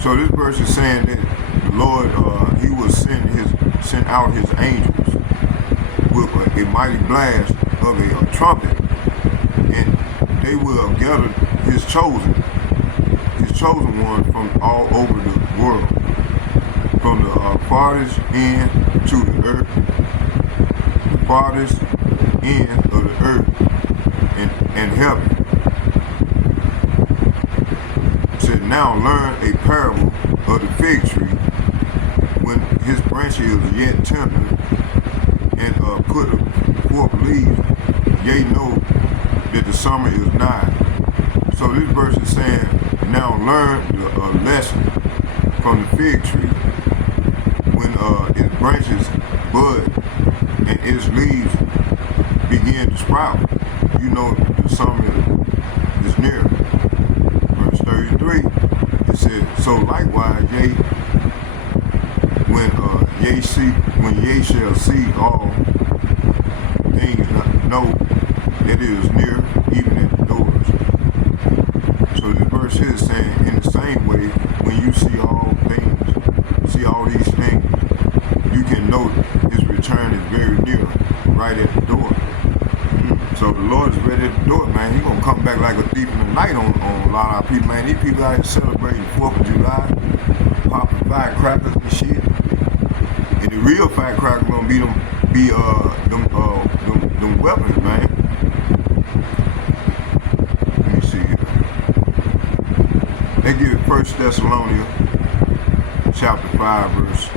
So this verse is saying that the Lord, he will send out his angels with a mighty blast of a trumpet, and they will gather his chosen one from all over the world, from the farthest end to the earth, the farthest end of the earth and heaven. Said, now learn a parable of the fig tree when his branch is yet tender and put forth leaves, yea, know that the summer is nigh. So this verse is saying, now learn the lesson from the fig tree. When its branches bud and its leaves begin to sprout, you know the summer is near. Verse 33, it says, so likewise, yea, when ye shall see all things, know that it is near, even at the doors. So this verse here is saying, in the same way, when you see all these things, you can know his return is very near, right at the door. So the Lord is ready at the door, man. He's gonna come back like a thief in the night on a lot of our people, man. These people out here celebrating 4th of July, popping firecrackers and shit. And the real firecrackers gonna be them weapons, man. Let me see here. They give it 1 Thessalonians chapter 5, verse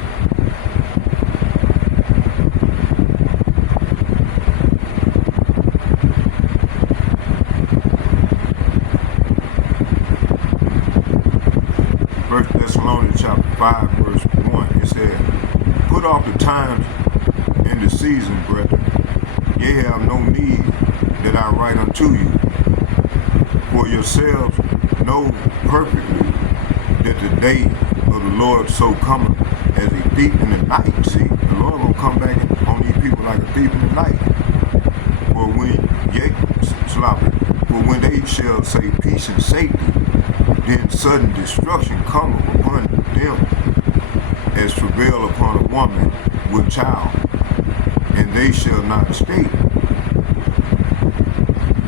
5, verse 1, it said, put off the times and the season, brethren. Ye have no need that I write unto you. For yourselves know perfectly that the day of the Lord so cometh as a thief in the night. See, the Lord will come back on these people like a thief in the night. For when they shall say peace and safety, then sudden destruction cometh upon them as travail upon a woman with child, and they shall not escape.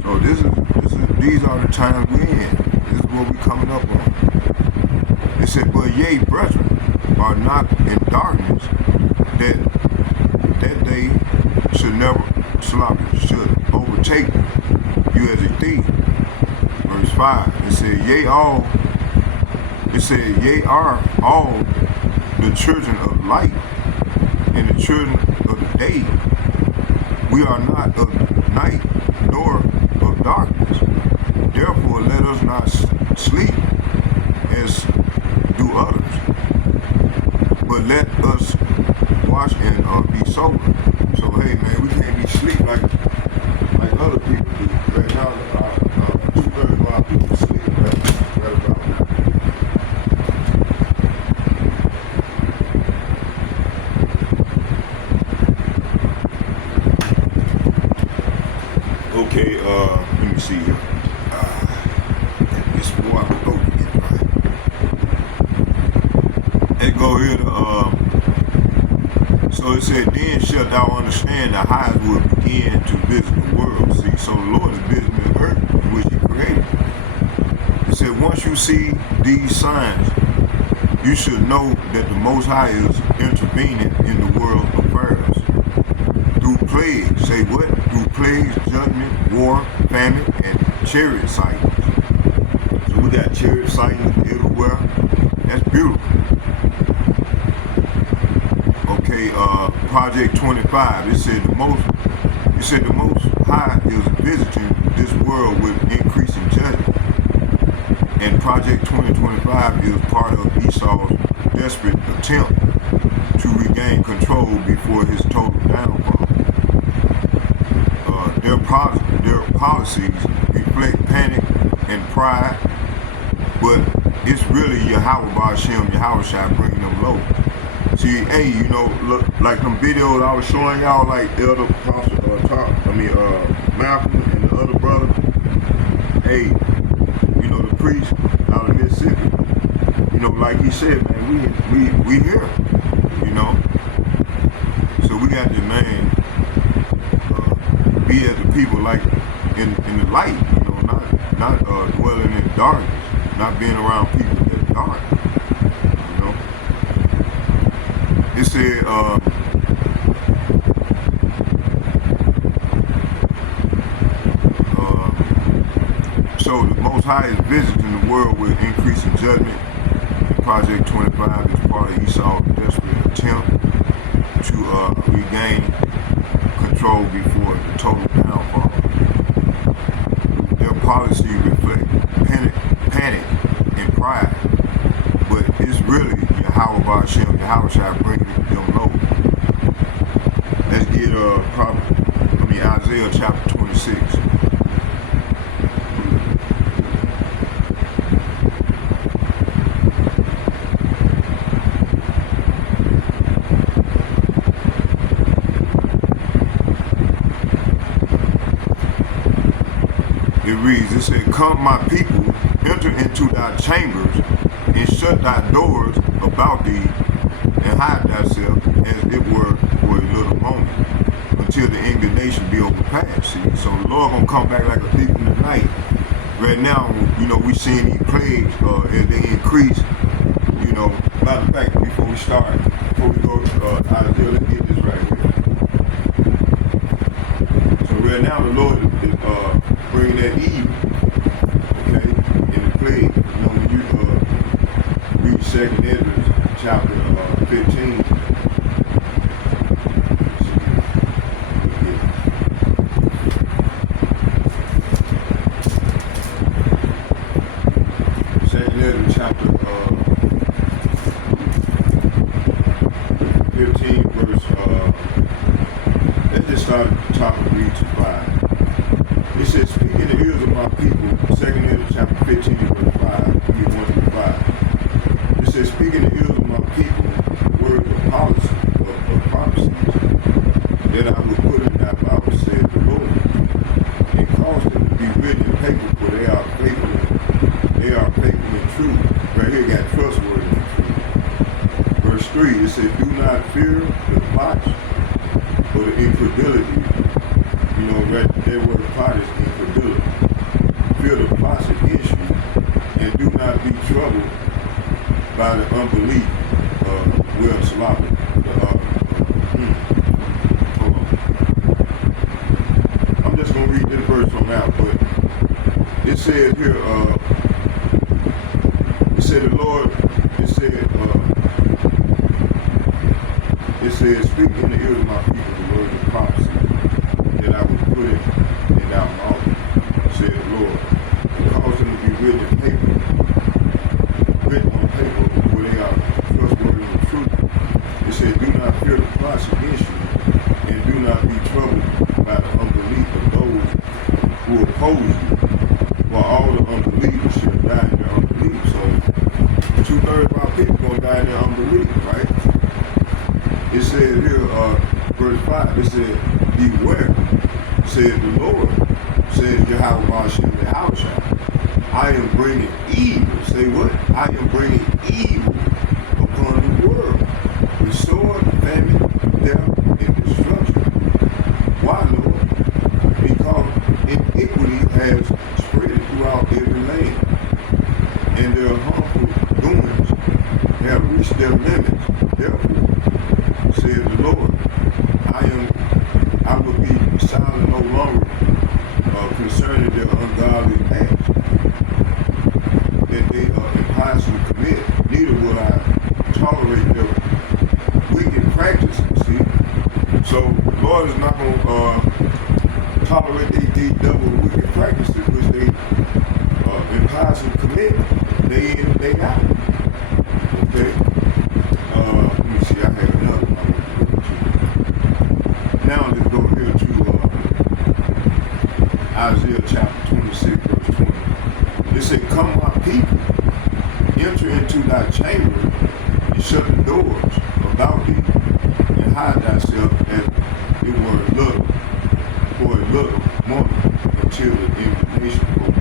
So these are the times we're in. This is what we're coming up on. It said, but ye, brethren, are not in darkness, that day should overtake you as a thief. Verse 5, it said, yea, are all the children of light and the children of the day. We are not of night nor of darkness. Therefore let us not sleep as do others, but let us watch and be sober. So hey man, we can't be asleep like other people do. Right now, 2/3 of our people sleep right about now. Okay, let me see here. This more I go get right. Let's go here to so it said, then shalt thou understand the highs will begin to visit the world. See, so the Lord is visiting the earth in which he created. It said, once you see these signs, you should know that the Most High is intervening in the world affairs. Through plagues, say what? Through plagues, judgment, war, famine, and chariot sightings. So we got chariot sightings everywhere. That's beautiful. Okay, Project 25. It said the Most High is visiting this world with increasing judgment. And Project 2025 is part of Esau's desperate attempt to regain control before his total downfall. Their policies reflect panic and pride, but it's really Yahawah, Bahasham, Yahawashi bringing them low. See, hey, you know, look, like them videos I was showing y'all, like Elder Apostle, Malcolm and the other brother. Hey, you know, the priest out of Mississippi. You know, like he said, man, we here. You know, so we got to, man, be as the people, like in the light. You know, not dwelling in darkness, not being around people that's dark. You know, it said. So the Most High is visiting the world with increasing judgment. Project 25 is part of Esau's desperate attempt to regain control before the total downfall. Their policy reflects panic and pride, but it's really Yahawah Bahasham, Yahawashi bringing them low. Let's get Isaiah chapter 26. It reads, it said, "Come, my people, enter into thy chambers, and shut thy doors about thee, and hide thyself, as it were for a little moment, until the indignation be overpassed." See, so the Lord gonna come back like a thief in the night. Right now, you know, we seeing these plagues as they increase. You know, matter of fact, before we go to Isaiah, let's get this right here. So right now, the Lord is bringing that evil, okay, in the plague. You know, when you read 2nd Ezra chapter 15, chapter 15, verse, let's just start at the top and read to 5. It says, "Speak in the ears of my people," 2nd Ezra chapter 15, verse 5, read 1 through 5. It says, "Speak in the ears of my people words of policy, of prophecies, that I will put in thy mouth, said the Lord, and cause them to be written in paper, for they are faithful and true." Right here, got trustworthy and true. Verse 3, it says, "Do not fear the plots or the incredulity." You know, right there where the plot is incredulity. "Fear the plots against you, and do not be troubled by the unbelief." Well, sloppy. Hold on. I'm just gonna read this verse from out, but it says here, it said the Lord, it says, "Speak in the ears of my people the words of prophecy, that I will put it in thy mouth, said the Lord, and cause them to be written on paper, where they are trustworthy and true." It said, "Do not fear the plots against you, and do not be troubled by the unbelief of those who oppose you, for all the unbelievers shall die in their unbelief." So 2/3 of our people gonna die in their unbelief, right? It said here, verse 5, it said, "Beware, said the Lord, says Yahawah Bahasham Yahawashi, I am bringing evil." Say what? "I am bringing evil upon the world, with sword, famine, death, and destruction." Why, Lord? Because iniquity has spread throughout every land, and their harmful doings have reached their limits. Therefore, said the Lord, I will be silent no longer concerning their ungodly acts that they impiously commit. Neither will I tolerate their wicked practices. See, so the Lord is not going to tolerate these double wicked practices which they impiously commit day in and day out. Okay. Let me see. I have another one. Now let's go here to Isaiah chapter 26, verse 20. It said, "Come, my people, enter into thy chamber, and shut the doors without thee, and hide thyself as it were little, for a little moment, until the indignation will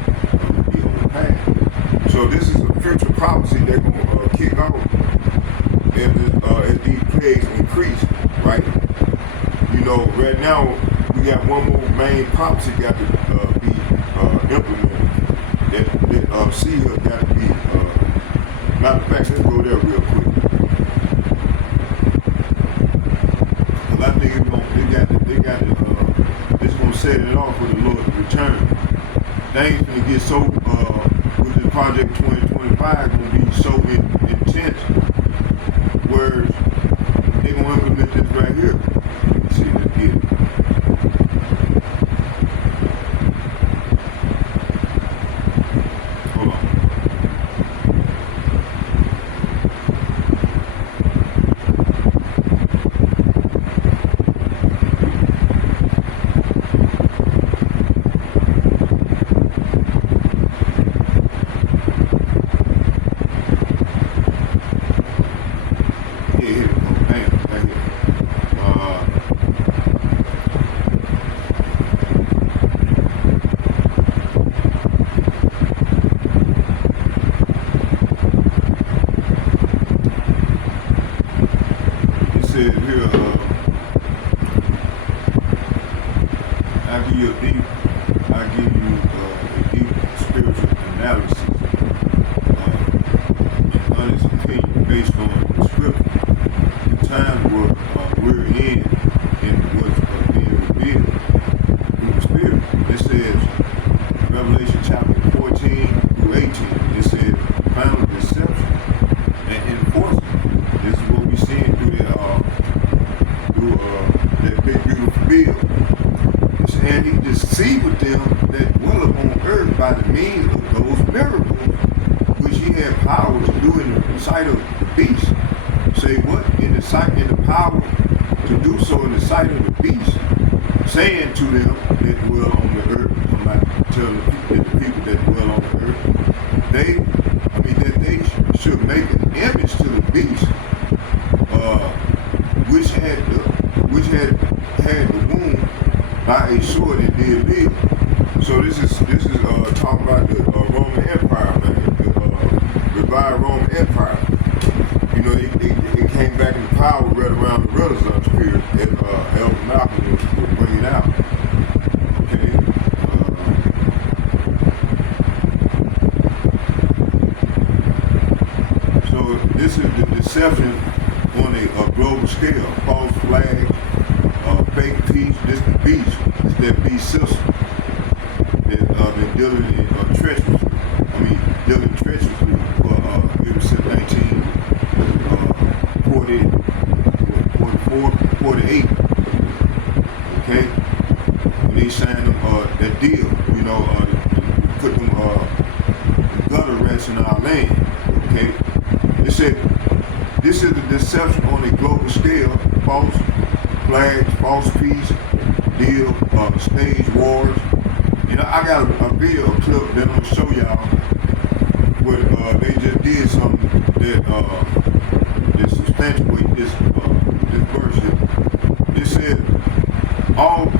be overpassed. So this is a future prophecy they're going to kick off as these plagues increase, right? You know, right now we got one more main prophecy got to be implemented. That seal got to be. Matter of fact, let's go there real quick. Cause I think it's gonna set it off with the Lord's return. Things gonna get so with the project 2025 gonna be so intense, where they gonna implement this right here. Let's see, let's get it. Hold on. I give you a deep spiritual analysis and honest opinion based on the scripture, the time we're in and what's being revealed through the Spirit. It says, Revelation chapter 14 through 18, it says, final deception and enforcement. This is what we're seeing through that big beautiful bill. And he deceived them that dwell upon earth by the means of those miracles which he had power to do in the sight of the beast. Say what? In the power to do so in the sight of the beast, saying to them that dwell on the earth, I'm not telling the people that dwell on the earth, that they should make an image to the beast, which had the wound by a sword and did live. So this is talking about the Roman Empire, man, the revived Roman Empire. You know, it came back into power right around the Renaissance period that Elder Malcolm was bringing out. Okay. So this is the deception on a global scale, false flags, fake peace. This the beast. It's that beast system that been dealing in dealing treacherously for ever since 48. Okay, when they signed them that deal, you know, put them gutter rats in our land. Okay, they said this is the deception on a global scale, false flags, false peace, deal, stage wars. You know, I got a video clip that I'm gonna show y'all where they just did something that substantiate this verse here. They said all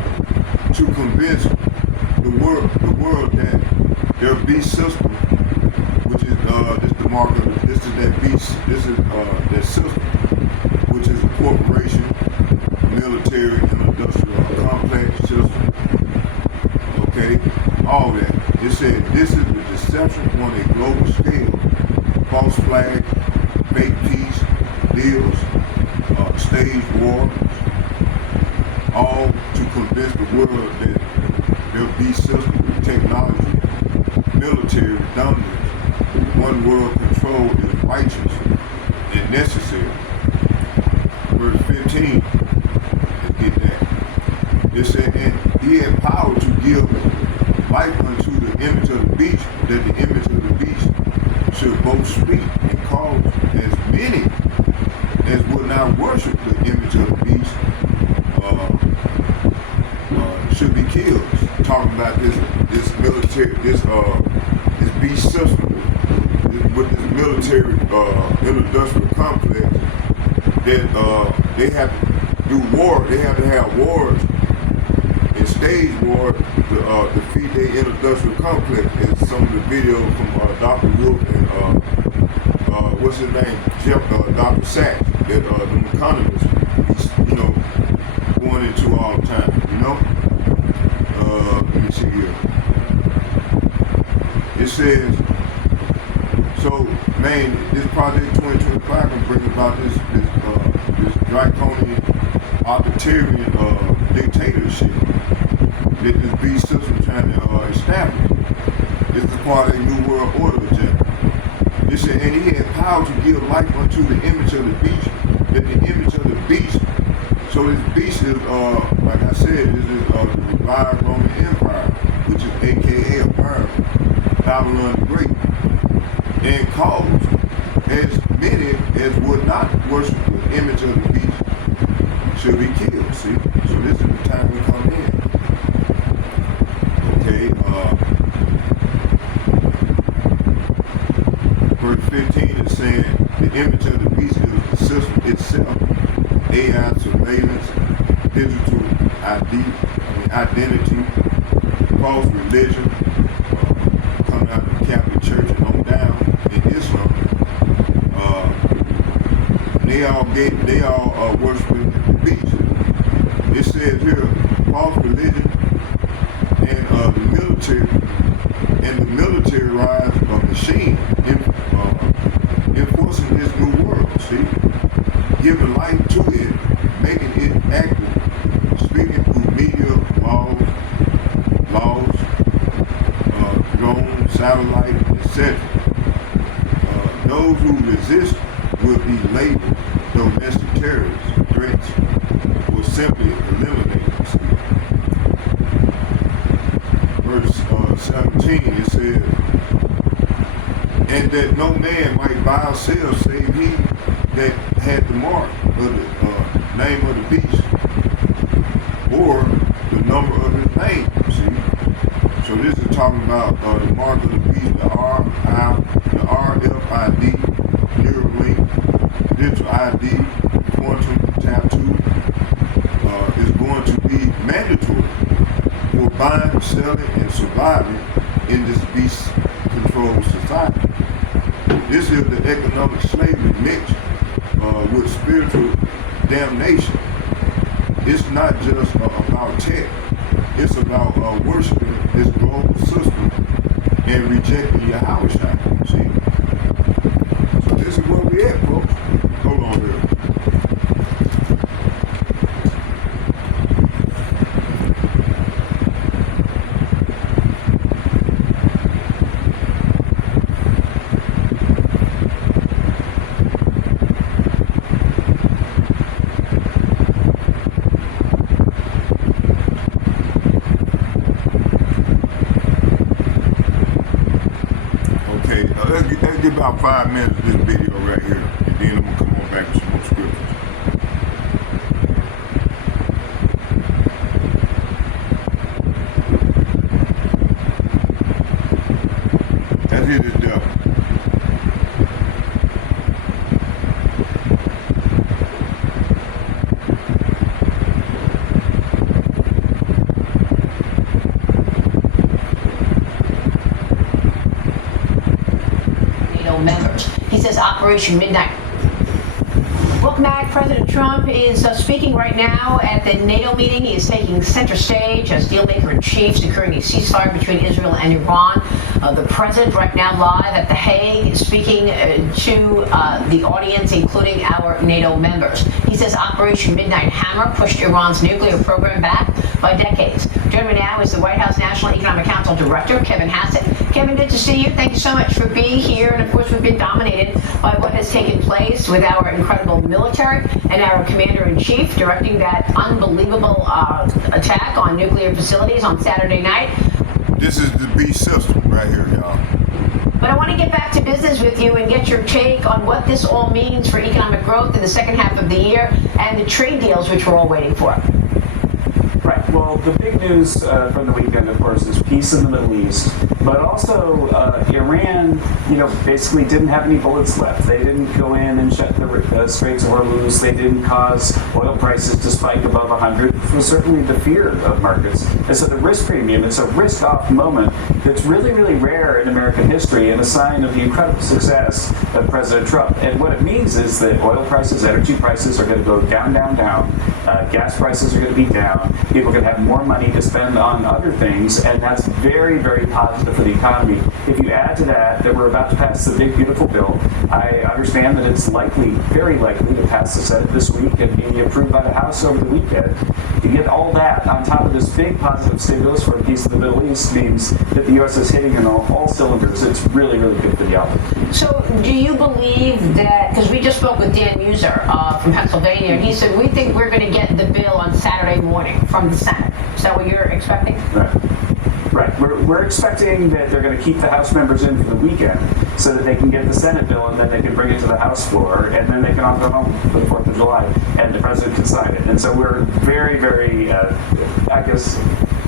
to convince the world that their beast system, which is this the mark of this is that beast, this is that system, which is a corporation, military and industrial complex system. Okay, all that. It said this is the deception on a global scale. False flag, fake peace, deals, stage wars, all to convince the world that their beast system, technology, military dominance, one world control is righteous and necessary. Verse 15. Get that. It said, and he had power to give life unto the image of the beast, that the image of the beast should both speak and cause as many as would not worship the image of the beast should be killed. Talking about this military, this beast system, with this military industrial complex that they have to do war. They have to have wars and stage war to defeat their industrial complex. And some of the videos from Dr. Wolf and what's his name, Dr. Sachs, that the economists, he's, going into all the time. Let me see here. It says, so man, this project 2025 can bring about this draconian authoritarian dictatorship that this beast system trying to establish. This is part of a new world order agenda. It said, and he had power to give life unto the image of the beast, that the image of the beast. So this beast is, like I said, this is the revived Roman Empire, which is AKA America, Babylon the Great, and caused as many as would not worship the image of the beast should be killed. See, so this is the time we come in. Okay, verse 15 is saying the image of the beast is the system itself. AI surveillance, digital identity, false religion, coming out of the Catholic Church and on down in Islam. They all worshiping the beast. It says here, false religion and the militarized machine enforcing this new world. See. Giving life to it, making it active, speaking through media, laws, drones, satellite, etc. Those who resist will be labeled domestic terrorists, threats, or simply eliminated. Verse 17, it says, and that no man might buy or sell save he that had the mark of the name of the beast or the number of his name. See, so this is talking about the mark of the beast, the RFID, Neuralink, digital ID, quantum tattoo is going to be mandatory for buying, selling, and surviving in this beast-controlled society. This is the economic slavery mixed with spiritual damnation. It's not just about tech. It's about worshiping this global system and rejecting Yahawashi. See? So this is where we at, folks. Hold on here. Let's get about 5 minutes of this video right here, and then I'm gonna come on back with some more scriptures. That's it, the devil. Members. He says Operation Midnight. Welcome back. President Trump is speaking right now at the NATO meeting. He is taking center stage as dealmaker-in-chief, securing a ceasefire between Israel and Iran. The president right now live at The Hague speaking to the audience, including our NATO members. He says Operation Midnight Hammer pushed Iran's nuclear program back by decades. Joining me now is the White House National Economic Council Director, Kevin Hassett. Kevin, good to see you. Thank you so much for being here. And of course, we've been dominated by what has taken place with our incredible military and our commander-in-chief directing that unbelievable attack on nuclear facilities on Saturday night. This is the beast system right here, y'all. But I want to get back to business with you and get your take on what this all means for economic growth in the second half of the year and the trade deals which we're all waiting for. Right. Well, the big news from the weekend, of course, is peace in the Middle East, but also Iran, basically didn't have any bullets left. They didn't go in and shut the Straits of Hormuz. They didn't cause oil prices to spike above 100. It was certainly the fear of markets. And so the risk premium, it's a risk-off moment that's really, really rare in American history and a sign of the incredible success of President Trump. And what it means is that oil prices, energy prices are going to go down, down, down. Gas prices are going to be down. People are going to have more money to spend on other things, and that's very, very positive for the economy. If you add to that we're about to pass the big, beautiful bill, I understand that it's likely, very likely, to pass the Senate this week and be approved by the House over the weekend. To get all that on top of this big positive stimulus for peace in the Middle East means that the U.S. is hitting on all cylinders. It's really, really good for the outlook. So do you believe that, because we just spoke with Dan Muser from Pennsylvania, and he said, we think we're going to get the bill on Saturday morning from the Senate. Is that what you're expecting? Right. We're expecting that they're going to keep the House members in for the weekend so that they can get the Senate bill and then they can bring it to the House floor and then they can all go home for the 4th of July and the president can sign it. And so we're very, very,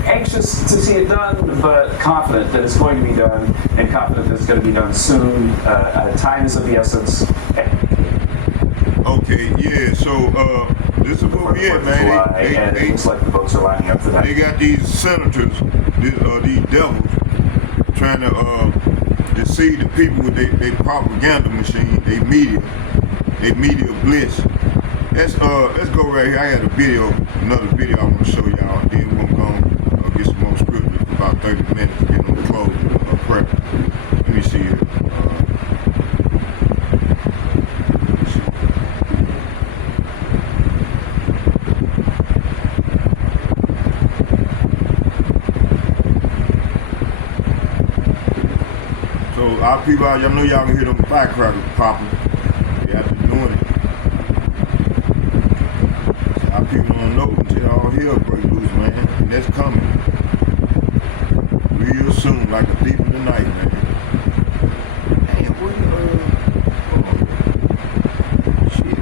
anxious to see it done, but confident that it's going to be done and confident that it's going to be done soon. Time is of the essence. Okay, yeah, so this is what we at, man. And it looks like the votes are lining up for that. They got these senators, these devils, trying to deceive the people with their propaganda machine, their media blitz. Let's go right here. I had another video I want to show y'all. Then we're gonna get some more scripture for about 30 minutes. Get on the close prep. Let me see here. So our people out, y'all know y'all can hear them firecrackers popping. They have been doing it. Our people don't know until all hell break loose, man. And that's coming. Real soon, like a thief in the night, man. Damn, what shit.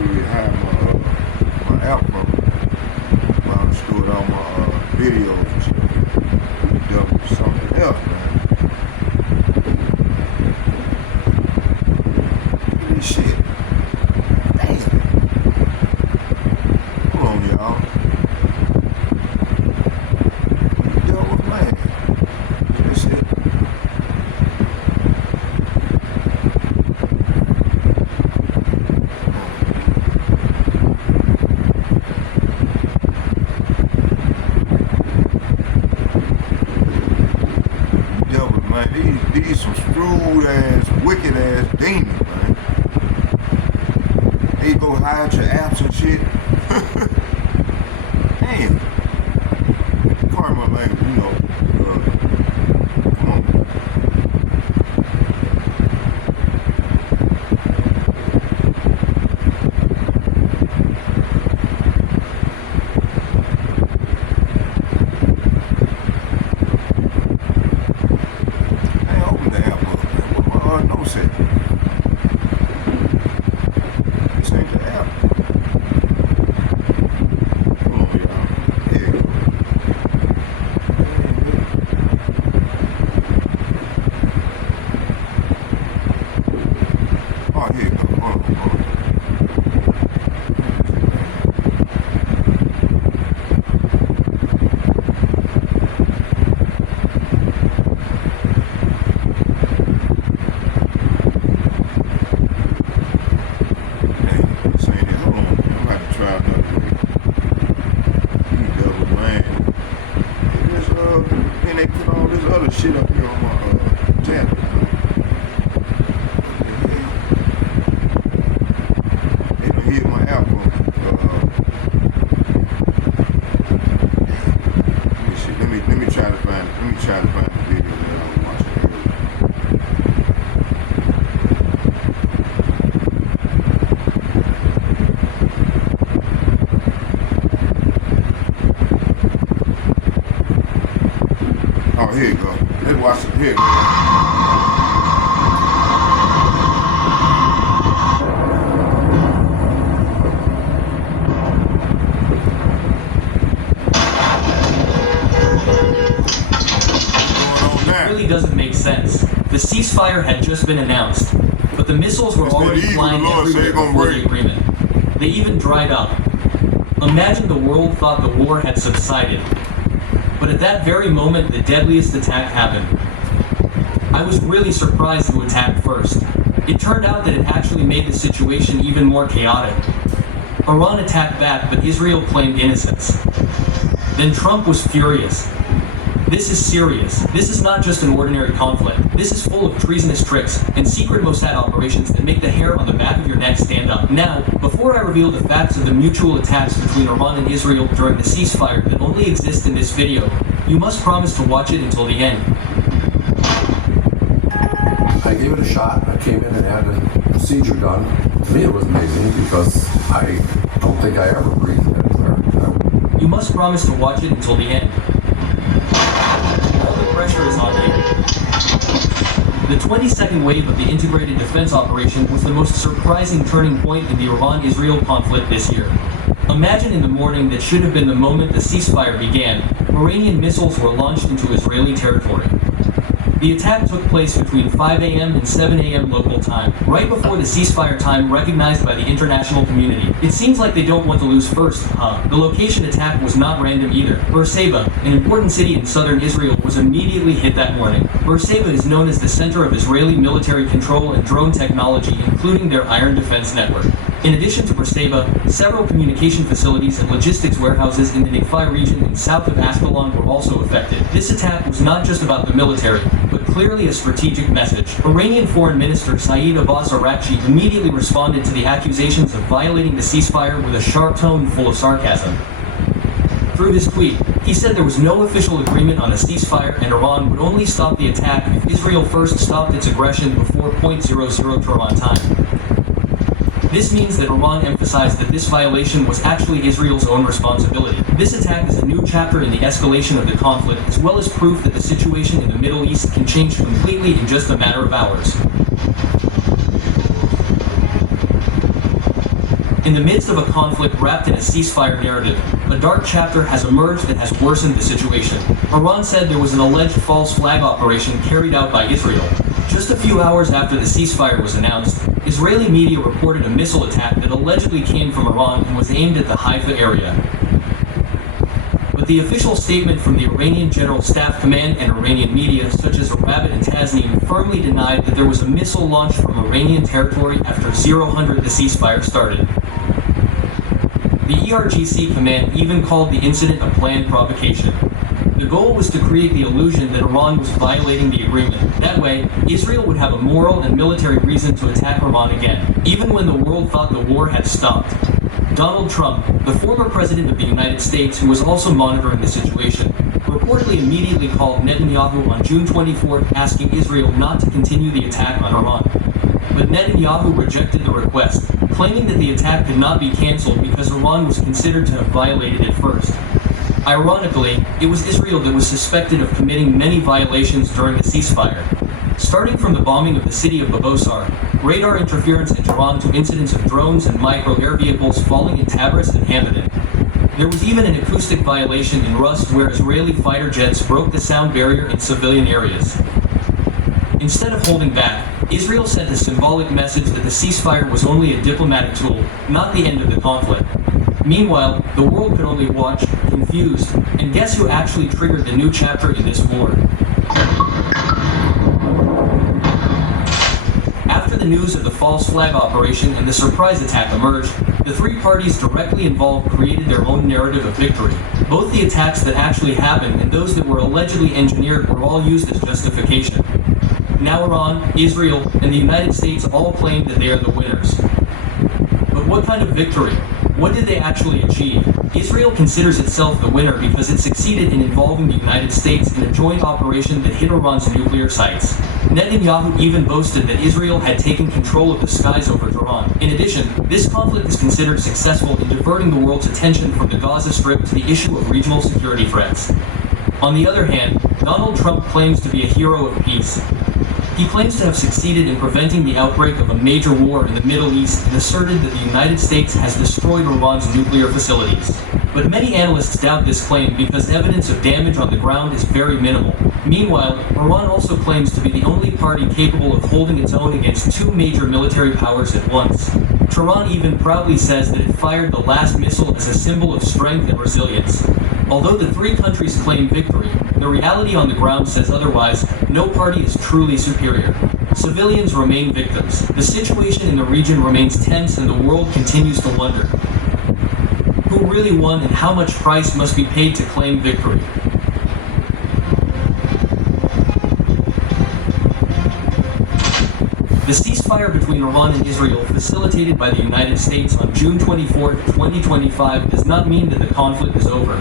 really hide my app from me. I stored all my videos and shit. That was something else, man. Look at this shit. Damn. Hold on, y'all. That was mad. That's it. Devils, man. These some screwed ass, wicked ass demons, man. They go hide your apps and shit. Damn. Pardon my language, you know. Come on. Hey, open the app up, man. What my notes at? This ain't the app. Hold on, y'all. Here you go. Oh, here you go. Hold on. Dang, this ain't it. Hold on. I'm about to try another way. These devils, man. Then they put all this other shit up here on my tablet. They done hit my album. Let me try to find it. Let me try to find the video that I was watching earlier. Oh, here you go. Let's watch it. Here you go. What's going on It now? really doesn't make sense. The ceasefire had just been announced, but the missiles were It's that already evil flying the Lord say everywhere gonna before the break. agreement. They even dried up. Imagine the world thought the war had subsided. But at that very moment, the deadliest attack happened. I was really surprised to attack first. It turned out that it actually made the situation even more chaotic. Iran attacked back, but Israel claimed innocence. Then Trump was furious. This is serious. This is not just an ordinary conflict. This is full of treasonous tricks and secret Mossad operations that make the hair on the back of your neck stand up. Now, before I reveal the facts of the mutual attacks between Iran and Israel during the ceasefire that only exist in this video, you must promise to watch it until the end. I gave it a shot. I came in and had a procedure done. To me, it was amazing because I don't think I ever breathed anywhere. You must promise to watch it until the end. All the pressure is on you. The 22nd wave of the integrated defense operation was the most surprising turning point in the Iran-Israel conflict this year. Imagine in the morning that should have been the moment the ceasefire began, Iranian missiles were launched into Israeli territory. The attack took place between 5 a.m. and 7 a.m. local time, right before the ceasefire time recognized by the international community. It seems like they don't want to lose first, huh? The location attack was not random either. Beersheba, an important city in southern Israel, was immediately hit that morning. Beersheba is known as the center of Israeli military control and drone technology, including their Iron Defense network. In addition to Beersheba, several communication facilities and logistics warehouses in the Nikfai region and south of Ascalon were also affected. This attack was not just about the military, but clearly a strategic message. Iranian Foreign Minister Saeed Abbas Araghchi immediately responded to the accusations of violating the ceasefire with a sharp tone full of sarcasm. Through his tweet, he said there was no official agreement on a ceasefire and Iran would only stop the attack if Israel first stopped its aggression before .00 Tehran time. This means that Iran emphasized that this violation was actually Israel's own responsibility. This attack is a new chapter in the escalation of the conflict, as well as proof that the situation in the Middle East can change completely in just a matter of hours. In the midst of a conflict wrapped in a ceasefire narrative, a dark chapter has emerged that has worsened the situation. Iran said there was an alleged false flag operation carried out by Israel. Just a few hours after the ceasefire was announced, Israeli media reported a missile attack that allegedly came from Iran and was aimed at the Haifa area. But the official statement from the Iranian General Staff Command and Iranian media, such as Rabbit and Tasnim, firmly denied that there was a missile launched from Iranian territory after 0000 the ceasefire started. The ERGC command even called the incident a planned provocation. The goal was to create the illusion that Iran was violating the agreement. That way, Israel would have a moral and military reason to attack Iran again, even when the world thought the war had stopped. Donald Trump, the former president of the United States who was also monitoring the situation, reportedly immediately called Netanyahu on June 24th asking Israel not to continue the attack on Iran. But Netanyahu rejected the request, claiming that the attack could not be cancelled because Iran was considered to have violated it first. Ironically, it was Israel that was suspected of committing many violations during the ceasefire. Starting from the bombing of the city of Babosar, radar interference in Tehran to incidents of drones and micro-air vehicles falling in Tabriz and Hamadan. There was even an acoustic violation in Rust where Israeli fighter jets broke the sound barrier in civilian areas. Instead of holding back, Israel sent a symbolic message that the ceasefire was only a diplomatic tool, not the end of the conflict. Meanwhile, the world could only watch, confused, and guess who actually triggered the new chapter in this war? After the news of the false flag operation and the surprise attack emerged, the three parties directly involved created their own narrative of victory. Both the attacks that actually happened and those that were allegedly engineered were all used as justification. Now Iran, Israel, and the United States all claim that they are the winners. But what kind of victory? What did they actually achieve? Israel considers itself the winner because it succeeded in involving the United States in a joint operation that hit Iran's nuclear sites. Netanyahu even boasted that Israel had taken control of the skies over Tehran. In addition, this conflict is considered successful in diverting the world's attention from the Gaza Strip to the issue of regional security threats. On the other hand, Donald Trump claims to be a hero of peace. He claims to have succeeded in preventing the outbreak of a major war in the Middle East and asserted that the United States has destroyed Iran's nuclear facilities. But many analysts doubt this claim because evidence of damage on the ground is very minimal. Meanwhile, Iran also claims to be the only party capable of holding its own against two major military powers at once. Tehran even proudly says that it fired the last missile as a symbol of strength and resilience. Although the three countries claim victory, the reality on the ground says otherwise. No party is truly superior. Civilians remain victims. The situation in the region remains tense and the world continues to wonder who really won and how much price must be paid to claim victory. The ceasefire between Iran and Israel, facilitated by the United States on June 24, 2025, does not mean that the conflict is over.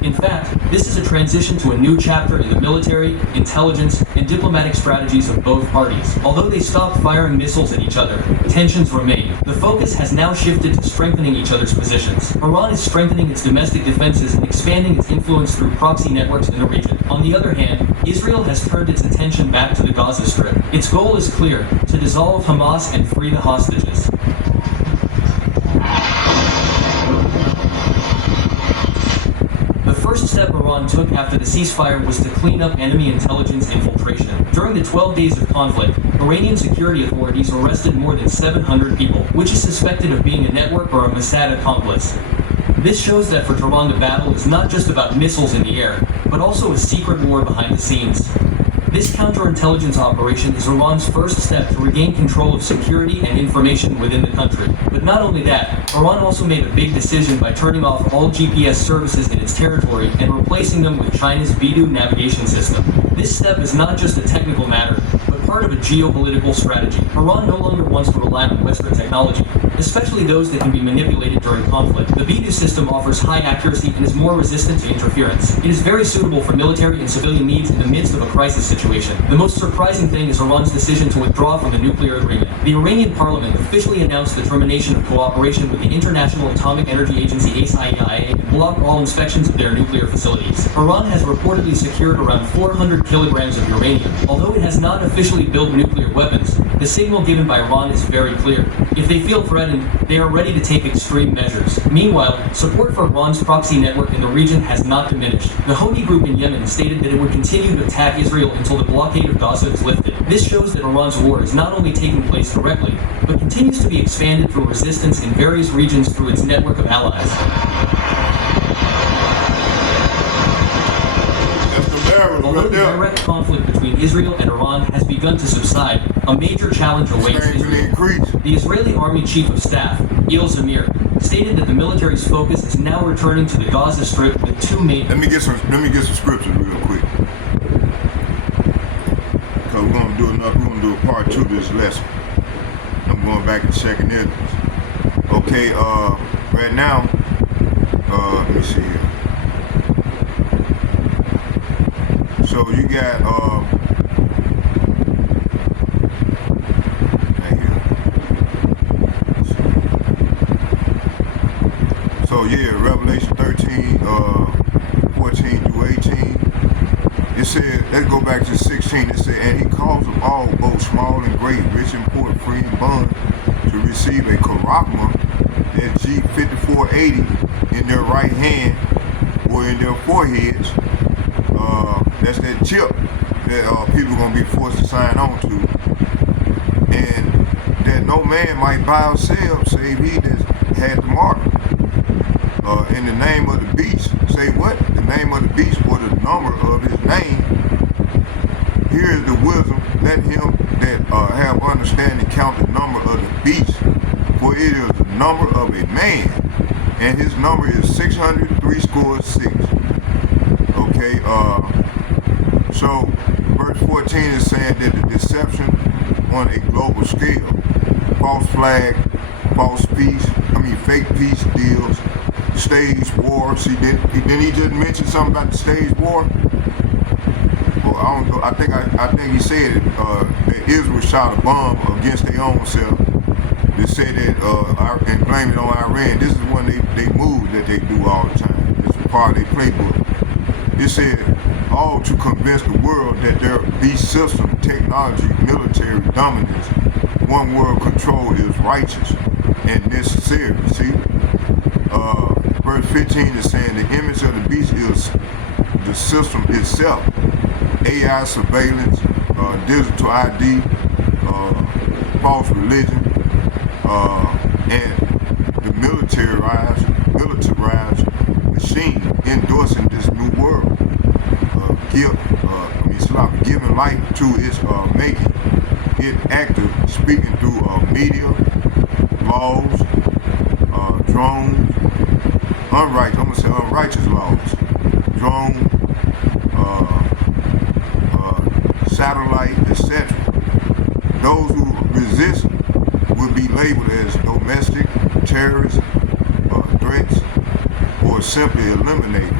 In fact, this is a transition to a new chapter in the military, intelligence, and diplomatic strategies of both parties. Although they stopped firing missiles at each other, tensions remain. The focus has now shifted to strengthening each other's positions. Iran is strengthening its domestic defenses and expanding its influence through proxy networks in the region. On the other hand, Israel has turned its attention back to the Gaza Strip. Its goal is clear: to dissolve Hamas and free the hostages. The first step Iran took after the ceasefire was to clean up enemy intelligence infiltration. During the 12 days of conflict, Iranian security authorities arrested more than 700 people, which is suspected of being a network or a Mossad accomplice. This shows that for Tehran the battle is not just about missiles in the air, but also a secret war behind the scenes. This counterintelligence operation is Iran's first step to regain control of security and information within the country. But not only that, Iran also made a big decision by turning off all GPS services in its territory and replacing them with China's Beidou navigation system. This step is not just a technical matter, but part of a geopolitical strategy. Iran no longer wants to rely on Western technology, especially those that can be manipulated during conflict. The Beidou system offers high accuracy and is more resistant to interference. It is very suitable for military and civilian needs in the midst of a crisis situation. The most surprising thing is Iran's decision to withdraw from the nuclear agreement. The Iranian parliament officially announced the termination of cooperation with the International Atomic Energy Agency (IAEA) and blocked all inspections of their nuclear facilities. Iran has reportedly secured around 400 kilograms of uranium. Although it has not officially built nuclear weapons, the signal given by Iran is very clear. If they feel threatened, they are ready to take extreme measures. Meanwhile, support for Iran's proxy network in the region has not diminished. The Houthi group in Yemen stated that it would continue to attack Israel until the blockade of Gaza is lifted. This shows that Iran's war is not only taking place directly, but continues to be expanded through resistance in various regions through its network of allies. Although the direct conflict between Israel and Iran has begun to subside, a major challenge awaits Israel. The Israeli Army Chief of Staff, Il Zamir, stated that the military's focus is now returning to the Gaza Strip with two main... Let me get some scriptures real quick. Because we're gonna do a part 2 of this lesson. I'm going back and checking it. Okay, right now, let me see here. So you got right here. So yeah, Revelation 13, 14 through 18. It said, let's go back to 16. It said, and he calls them all, both small and great, rich and poor, free and bond, to receive a karachma, that G5480 in their right hand or in their foreheads. That's that chip that people are going to be forced to sign on to. And that no man might buy or sell save he that had the mark. In the name of the beast. Say what? The name of the beast or the number of his name. Here is the wisdom. Let him that have understanding count the number of the beast. For it is the number of a man. And his number is 666. Okay, so verse 14 is saying that the deception on a global scale, false flag, false peace, fake peace deals, stage war. See, didn't he just mention something about the stage war? Well, I don't know. I think he said it, that Israel shot a bomb against their own self. They said that and blame it on Iran. This is one they move that they do all the time. It's a part of their playbook. It said, all to convince the world that their beast system, technology, military dominance, one world control is righteous and necessary. See? Verse 15 is saying the image of the beast is the system itself. AI surveillance, digital ID, false religion, and the militarized machine endorsing this new world. Giving life to its making, it active, speaking through media, laws, drones, unrighteous laws, drone, satellite, etc. Those who resist will be labeled as domestic, terrorist, threats, or simply eliminated.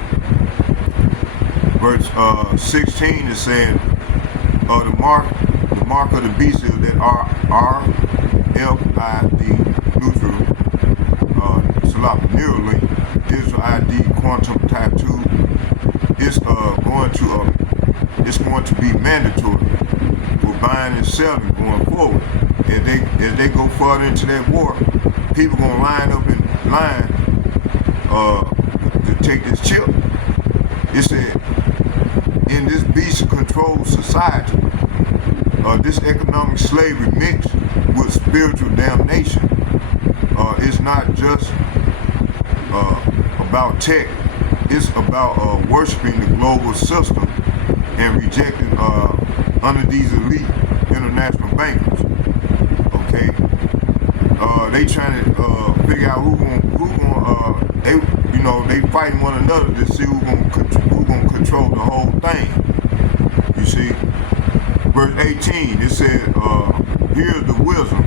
Verse 16 is saying the mark of the beast is that RFID neutral neural link, digital ID quantum type 2. It's going to be mandatory for buying and selling going forward. As they go further into that war, people gonna line up in line to take this chip. It said, in this beast-controlled society, this economic slavery mixed with spiritual damnation, it's not just about tech. It's about worshiping the global system and rejecting under these elite international bankers. Okay, they trying to figure out who they fighting one another to see who gonna control the whole thing. You see, verse 18 it said, here's the wisdom.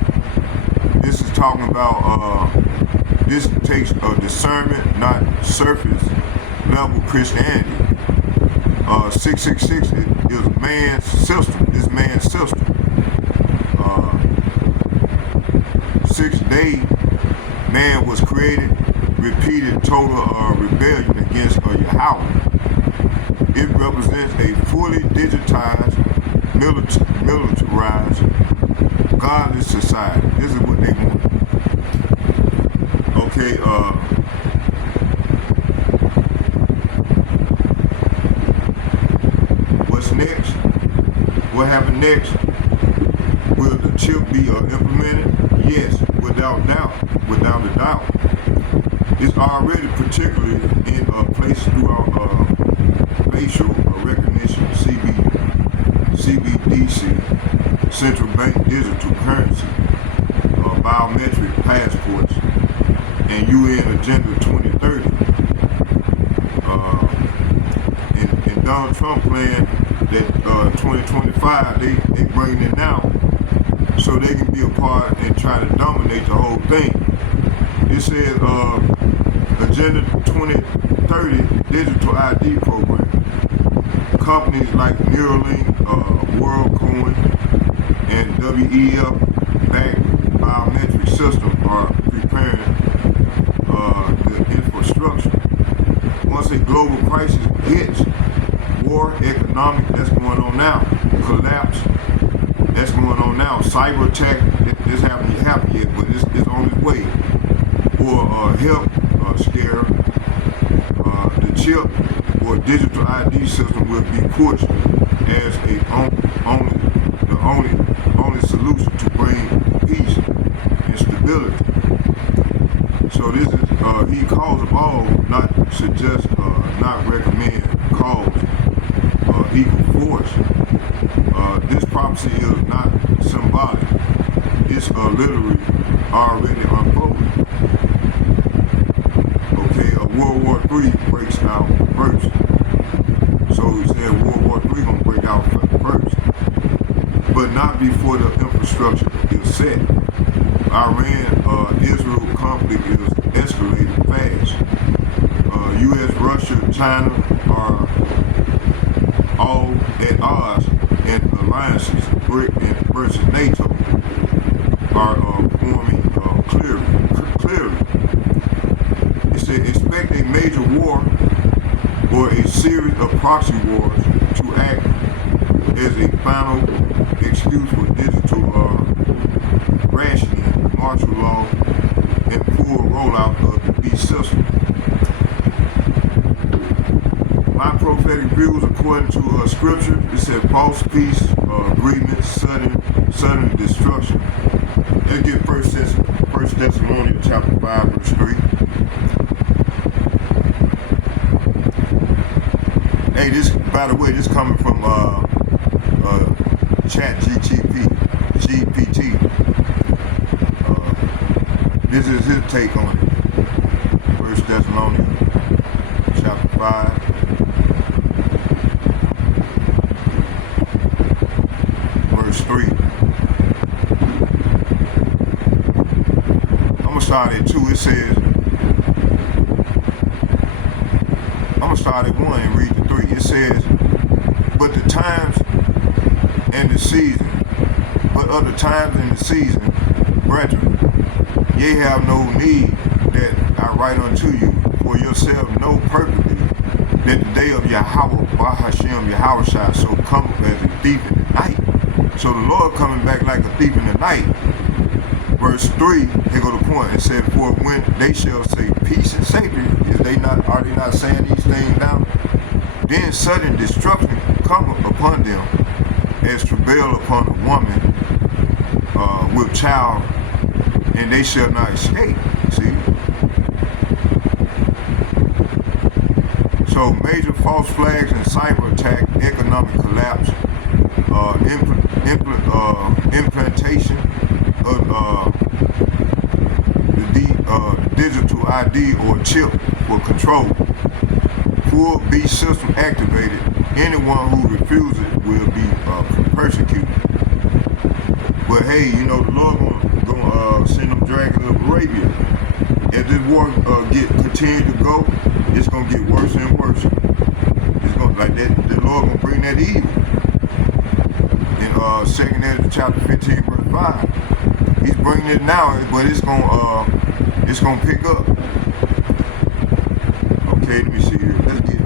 This is talking about this takes discernment, not surface level Christianity. 666 is man's system. This man's system. 6 day man was created, repeated total rebellion against Yahawah. It represents a fully digitized, militarized, godless society. This is what they want. Okay, what's next? What happened next? Will the chip be implemented? Yes, without doubt, without a doubt. It's already particularly in places throughout facial recognition, CBDC, central bank digital currency, biometric passports, and UN Agenda 2030. And Donald Trump plan that 2025, they bring it now so they can be a part and try to dominate the whole thing. It says Agenda 2030 digital ID program. Companies like Neuralink, WorldCoin, and WEF-backed biometric system are preparing the infrastructure. Once a global crisis hits, war, economic, that's going on now. Collapse, that's going on now. Cyber attack, this haven't happened yet, but it's on its way. Or health scare, the chip or digital ID system will be pushed as the only solution to bring peace and stability. So this is he calls of all, not suggest, not recommend, calls equal force. This prophecy is not symbolic. It's literally already unfolding. Okay, World War III breaks out first. So he said World War III gonna break out first, but not before the infrastructure is set. Iran-Israel conflict is escalating fast. U.S., Russia, China are all at odds, and alliances, BRIC versus NATO, are forming clearly. It said expect a major war or a series of proxy wars to act as a final excuse for digital rationing, martial law, and full rollout of the beast system. My prophetic views, according to scripture, it said false peace, agreement, sudden destruction. Let's get First Thessalonians chapter 5, verse 3. Hey, this, by the way, this coming from Chat GPT. This is his take on it. First Thessalonians chapter 5. Verse 3. I'm gonna start at 2. It says, I'm gonna start at 1 and read the 3. It says, but the times and the season, but other times and the season, brethren, ye have no need that I write unto you, for yourself know perfectly that the day of Yahawah, Bahasham, Yahawashi, so come as a thief in the night. So the Lord coming back like a thief in the night. Verse 3, here go the point. It said, for when they shall say peace and safety, are they not saying these things now? Then sudden destruction come upon them, as travail upon a woman with child, and they shall not escape. See? So major false flags and cyber attack, economic collapse, implantation of the digital ID or chip for control. Full beast system activated. Anyone who refuses will be persecuted. But hey, you know, the Lord gonna send them dragons of Arabia. If this war continue to go, it's gonna get worse and worse. It's gonna like that. The Lord gonna bring that evil. In 2nd Ezra chapter 15, verse 5, He's bringing it now, but it's gonna pick up. Okay, let me see here. Let's get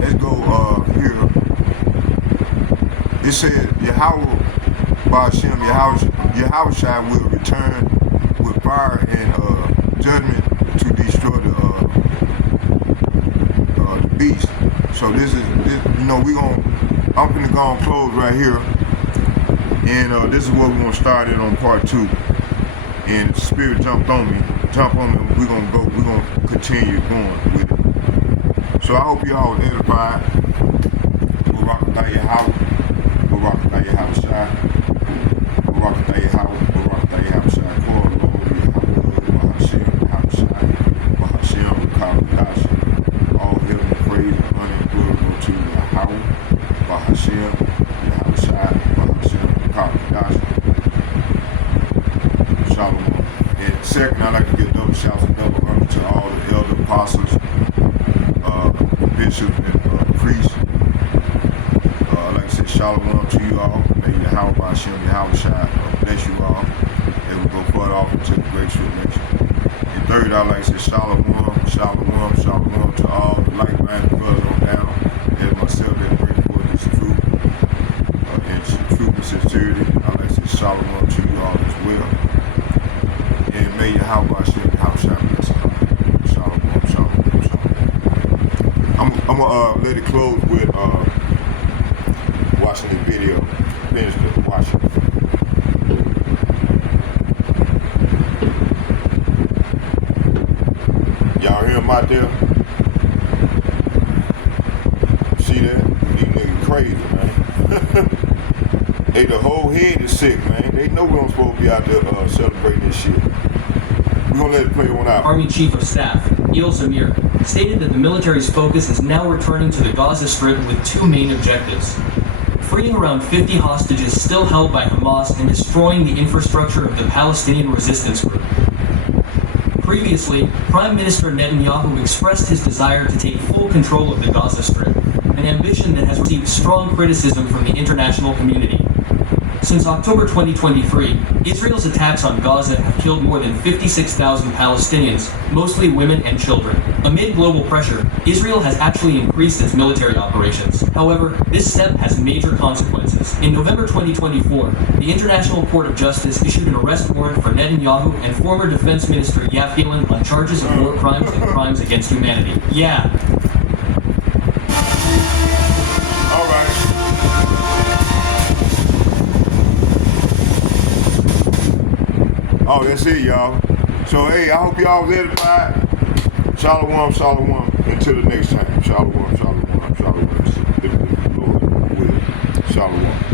let's go here. It says Yahawah Bahasham Yahawashi will return with fire and judgment to destroy the beast. So this, I'm finna go and close right here. And this is what we're gonna start it on part 2. And the spirit jumped on me, we're gonna continue going with it. So I hope you all edified. Barakatah Yahawah, Barakatah Yahawashi, Barakatah Yahawah, Barakatah Yahawashi, Lord, Yahawah, Bahasham, Yahawashi, Bahasham, Yahawashi. All heaven and praise and honor and glory go to Yahawah, Bahasham, Yahawashi, Bahasham, Yahawashi. Shalom. And second, I'd like to give double shouts and double honor to all the elder apostles, bishops, and priests. Like I said, shalom to you all. May Yahawah Bahasham Yahawashi bless you all. And we go further off into the great tribulation. And third, I'd like to say shalom to all the like-minded brothers on down, as myself that bring forth this truth, and truth and sincerity. I'd like to say shalom to you all as well. And may Yahawah Bahasham Yahawashi bless you. Shalom. I'm gonna let it close with watching the video. Finish watching. Y'all hear him out there? See that? These niggas crazy, man. They the whole head is sick, man. They know we don't supposed to be out there celebrating this shit. We're gonna let it play one out. Army Chief of Staff, Il Zamir, stated that the military's focus is now returning to the Gaza Strip with 2 main objectives: freeing around 50 hostages still held by Hamas and destroying the infrastructure of the Palestinian resistance group. Previously, Prime Minister Netanyahu expressed his desire to take full control of the Gaza Strip, an ambition that has received strong criticism from the international community. Since October 2023, Israel's attacks on Gaza have killed more than 56,000 Palestinians, mostly women and children. Amid global pressure, Israel has actually increased its military operations. However, this step has major consequences. In November 2024, the International Court of Justice issued an arrest warrant for Netanyahu and former Defense Minister Yahawashi on charges of war crimes and crimes against humanity. Yeah. All right. Oh, that's it, y'all. So, hey, I hope y'all was edified. Shalom. Until the next time. Shalom. If the Lord will. Shalom.